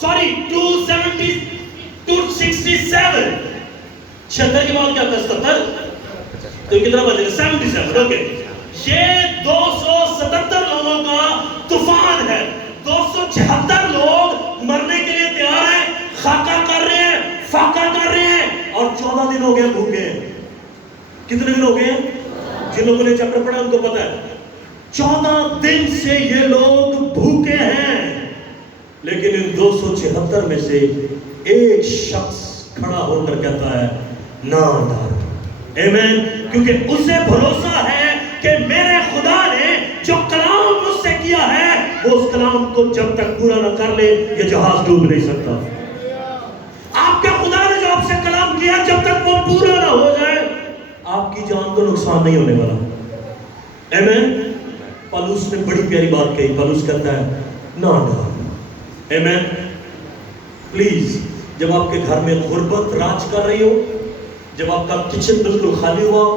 سوری 267. 76 کے بعد کیا تھا 77, تو کتنا بجے گا 77. اوکے, یہ 277 لوگوں کا طوفان ہے. 276 لوگ مرنے کے لیے تیار ہیں, خاکہ کر رہے ہیں, فاقہ کر رہے ہیں, اور 14 دن ہو گئے بھوکے. کتنے دن ہو گئے؟ جن لوگوں نے چیپٹر پڑھا ان کو پتا ہے 14 دن سے یہ لوگ بھوکے ہیں. لیکن ان 276 میں سے ایک شخص کھڑا ہو کر کہتا ہے نہ ڈر. آمین. کیونکہ اسے بھروسہ ہے کہ میرے خدا نے جو کلام مجھ سے کیا ہے وہ اس کلام کو جب تک پورا نہ کر لے یہ جہاز ڈوب نہیں سکتا. آپ کے خدا نے جو آپ سے کلام کیا جب تک وہ پورا نہ ہو جائے آپ کی جان کو نقصان نہیں ہونے والا. آمین. پولس نے بڑی پیاری بات کہی. پولس کہتا ہے نہ ڈر. آمین. پلیز جب آپ کے گھر میں غربت راج کر رہی ہو, جب آپ کا کچن بالکل خالی ہوا ہو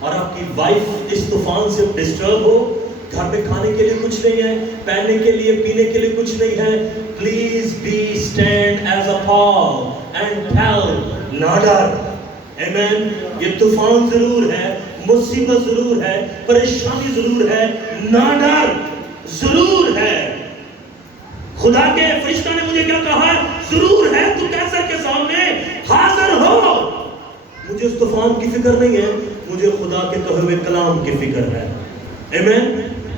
اور آپ کی وائف اس طوفان سے ڈسٹرب ہو, گھر میں کھانے کے لیے کچھ نہیں ہے, پہننے کے لیے پینے کے لیے کچھ نہیں ہے, please be stand as a Paul and tell نہ ڈر. آمین. یہ طوفان ضرور ہے, مصیبت ضرور ہے, پریشانی ضرور ہے, نہ ڈر ضرور ہے. خدا کے فرشتہ نے مجھے کیا کہا ہے؟ ضرور ہے تو کیسر کے سامنے حاضر ہو. مجھے اس طوفان کی فکر نہیں ہے, مجھے خدا کے کہے ہوئے کلام کی فکر ہے. آمین.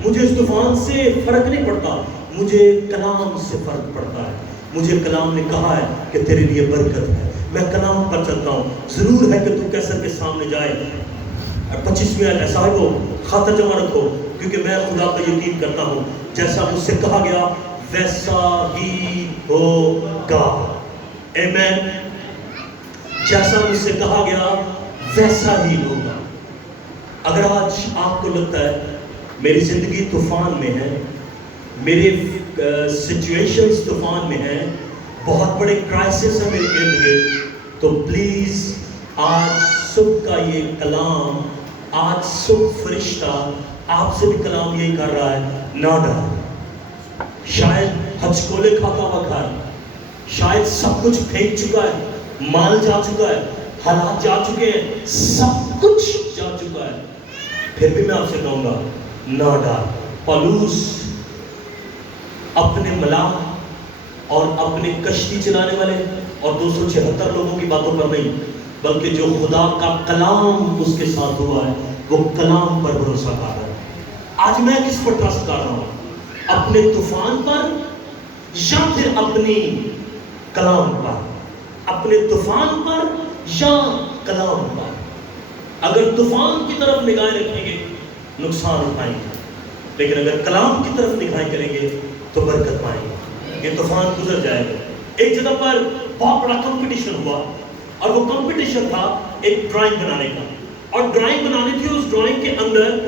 مجھے اس طوفان سے فرق نہیں پڑتا, مجھے کلام سے فرق پڑتا ہے. مجھے کلام نے کہا ہے کہ تیرے لیے برکت ہے, میں کلام پر چلتا ہوں. ضرور ہے کہ تو کیسر کے سامنے جائے. 25ویں آیت ایسا ہے وہ خاطر جمع رکھو کیونکہ میں خدا پر یقین کرتا ہوں جیسا مجھ سے کہا گیا ویسا ہی ہوگا. آمین. جیسا مجھ سے کہا گیا ویسا ہی ہوگا. اگر آج آپ کو لگتا ہے میری زندگی طوفان میں ہے, میرے سچویشنز طوفان میں ہیں, بہت بڑے کرائسس ہیں میرے ارد گرد, تو پلیز آج صبح کا یہ کلام, آج صبح فرشتہ آپ سے بھی کلام یہی کر رہا ہے نہ ڈر. شاید ہچکولے کھاتا ہوا گھر, شاید سب کچھ پھینک چکا ہے, مال جا چکا ہے, حالات جا چکے ہیں, سب کچھ جا چکا ہے, پھر بھی میں آپ سے کہوں گا نہ ڈر. پولس اپنے ملاح اور اپنے کشتی چلانے والے اور 276 لوگوں کی باتوں پر نہیں, بلکہ جو خدا کا کلام اس کے ساتھ ہوا ہے وہ کلام پر بھروسہ کر رہا ہے. آج میں کس پر ٹرسٹ کر رہا ہوں, اپنے طوفان پر یا پھر اپنی کلام پر؟ اپنے طوفان پر یا کلام پر؟ اگر طوفان کی طرف نگاہیں رکھیں گے نقصان اٹھائیں گے, لیکن اگر کلام کی طرف نگاہیں کریں گے تو برکت پائیں گے. یہ طوفان گزر جائے گا. ایک جگہ پر بہت بڑا کمپٹیشن ہوا اور وہ کمپٹیشن تھا ایک ڈرائنگ بنانے کا. اور ڈرائنگ بنانی تھی, اس ڈرائنگ کے اندر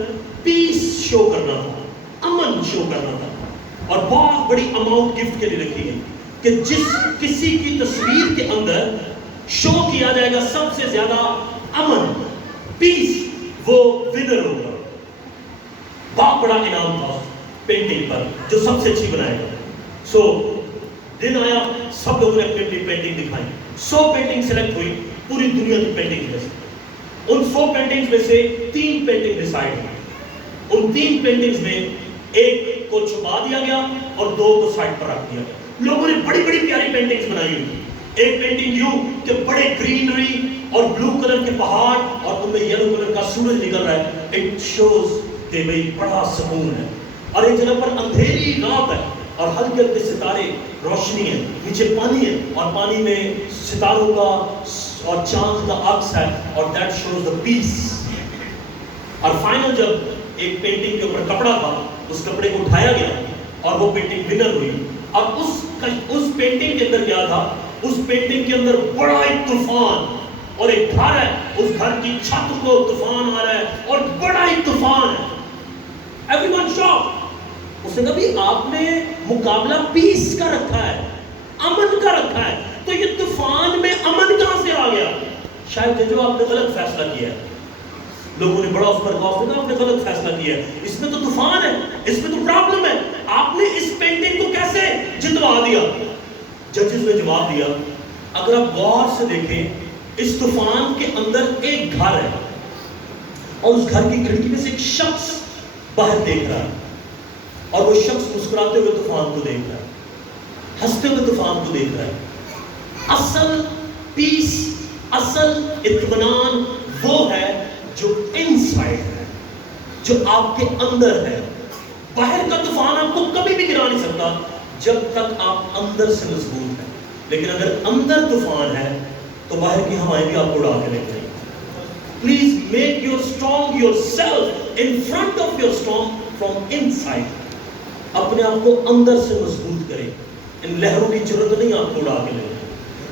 پیس شو کرنا تھا, امن شو کرنا تھا, اور بہت بڑی اماؤنٹ گفٹ کے لیے رکھی گئی کہ جس کسی کی تصویر کے اندر شو کیا جائے گا سب سے زیادہ امن, پیس, وہ ونر ہوگا. بہت بڑا انعام تھا پینٹنگ پر جو سب سے اچھی بنائے گا. سو دن آیا, سب لوگوں نے اپنی اپنی پینٹنگ دکھائی. 100 پینٹنگ سلیکٹ ہوئی پوری دنیا کی پینٹنگ میں سے. ان 100 پینٹنگز میں سے 3 پینٹنگ ڈیسائیڈ ہوئی. ان 3 پینٹنگز میں ایک کو چھپا دیا گیا اور 2 کو سائڈ پر رکھ دیا گیا. لوگوں نے بڑی بڑی پیاری پینٹنگز بنائی ہوئی. ایک پینٹنگ یوں کہ بڑے گرینری اور بلو کلر کے پہاڑ اور ان میں یلو کلر کا سورج نکل رہا ہے. اٹ شوز کہ بھئی بڑا سکون ہے. اور ایک جگہ پر اندھیری رات ہے اور ہلکے ہلکے ستارے, روشنی ہے, نیچے پانی ہے اور پانی میں ستاروں کا اور چاند کا عکس ہے, اور دیٹ شوز دا پیس. اور فائنل جب ایک پینٹنگ کے اوپر کپڑا تھا, اس کپڑے کو اٹھایا گیا اور وہ پینٹنگ ونر ہوئی. اور اس پینٹنگ کے اندر کیا تھا, اس پینٹنگ کے اندر بڑا ایک طوفان, اور ایک گھر ہے, اس گھر کی چھت کو طوفان آ رہا ہے اور بڑا ایک طوفان ہے. ایوری ون شاک. اس نے کہا بھی آپ نے مقابلہ پیس کا رکھا ہے, امن کا رکھا ہے, تو یہ طوفان میں امن کہاں سے آ گیا؟ شاید جو آپ نے غلط فیصلہ کیا ہے. لوگوں نے بڑا اس پر غور کیا, آپ نے غلط فیصلہ کیا ہے, اس میں تو طوفان ہے, اس میں تو پرابلم ہے, آپ نے اس پینٹنگ کو کیسے جتوا دیا؟ ججز نے جواب دیا, اگر آپ غور سے دیکھیں اس طوفان کے اندر ایک گھر ہے اور اس گھر کی کھڑکی میں سے ایک شخص باہر دیکھ رہا ہے, اور وہ شخص مسکراتے ہوئے طوفان کو دیکھ رہا ہے, ہنستے ہوئے طوفان کو دیکھ رہا ہے. اصل پیس, اصل اطمینان وہ ہے جو انسائیڈ ہے, جو آپ کے اندر ہے. باہر کا طوفان آپ کو کبھی بھی گرا نہیں سکتا جب تک آپ اندر سے مضبوط ہیں. لیکن اگر اندر طوفان ہے تو باہر کی ہوائیں بھی آپ کو اڑا کے لے جائیں. Please make your strong your self in front of your strong from in side. اپنے آپ کو اندر سے مضبوط کریں. ان لہروں کی ضرورت نہیں آپ کو اڑا کے لے جائیں.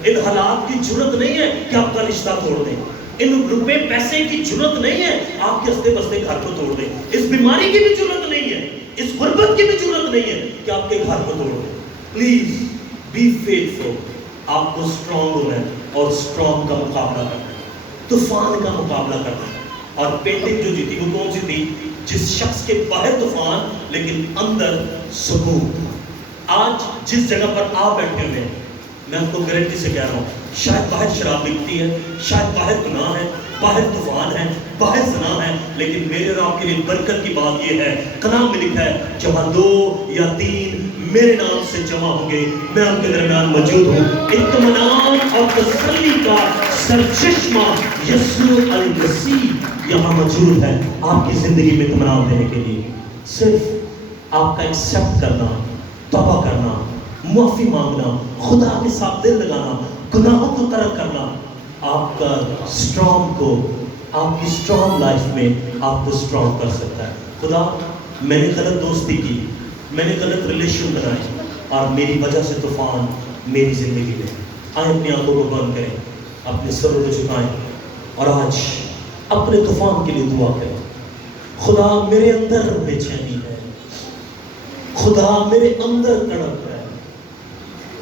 ان حالات کی ضرورت نہیں ہے کہ آپ کا رشتہ توڑ دیں. ان روپے پیسے کی ضرورت نہیں ہے آپ کے ہستے بستے گھر کو توڑ دیں. اس بیماری کی بھی ضرورت نہیں ہے, اس غربت کی بھی ضرورت نہیں ہے کہ آپ کے گھر کو توڑ دیں. Please be faithful. آپ کو اسٹرانگ ہونا ہے اور اسٹرانگ کا مقابلہ کرنا ہے, طوفان کا مقابلہ کرنا ہے. اور پینٹنگ جو جیتی وہ کون سی تھی؟ جس شخص کے باہر طوفان لیکن اندر سکون تھا. آج جس جگہ پر آپ بیٹھے ہوئے ہیں, میں آپ کو گارنٹی سے کہہ رہا ہوں, شاید باہر شراب بکتی ہے, شاید باہر گناہ ہے, باہر طوفان ہے, باہر زنا ہے, لیکن میرے اور آپ کے لیے برکت کی بات یہ ہے, کلام میں لکھا ہے جہاں 2 یا 3 میرے نام سے جمع ہوں گے میں ان کے درمیان موجود ہوں. اطمینان اور تسلی کا سرچشمہ یسوع المسیح یہاں موجود ہے آپ کی زندگی میں اطمینان دینے کے لیے. صرف آپ کا ایکسپٹ کرنا, توبہ کرنا, معافی مانگنا, خدا کے ساتھ دل لگانا, گناہوں کو ترک کرنا, آپ کا اسٹرانگ کو, آپ کی اسٹرانگ لائف میں آپ کو اسٹرانگ کر سکتا ہے. خدا میں نے غلط دوستی کی, میں نے غلط ریلیشن بنائے اور میری وجہ سے طوفان میری زندگی میں. آئیں اپنی آنکھوں کو بند کریں, اپنے سروں کو جھکائیں اور آج اپنے طوفان کے لیے دعا کریں. خدا میرے اندر بے چینی ہے, خدا میرے اندر تڑپ ہے,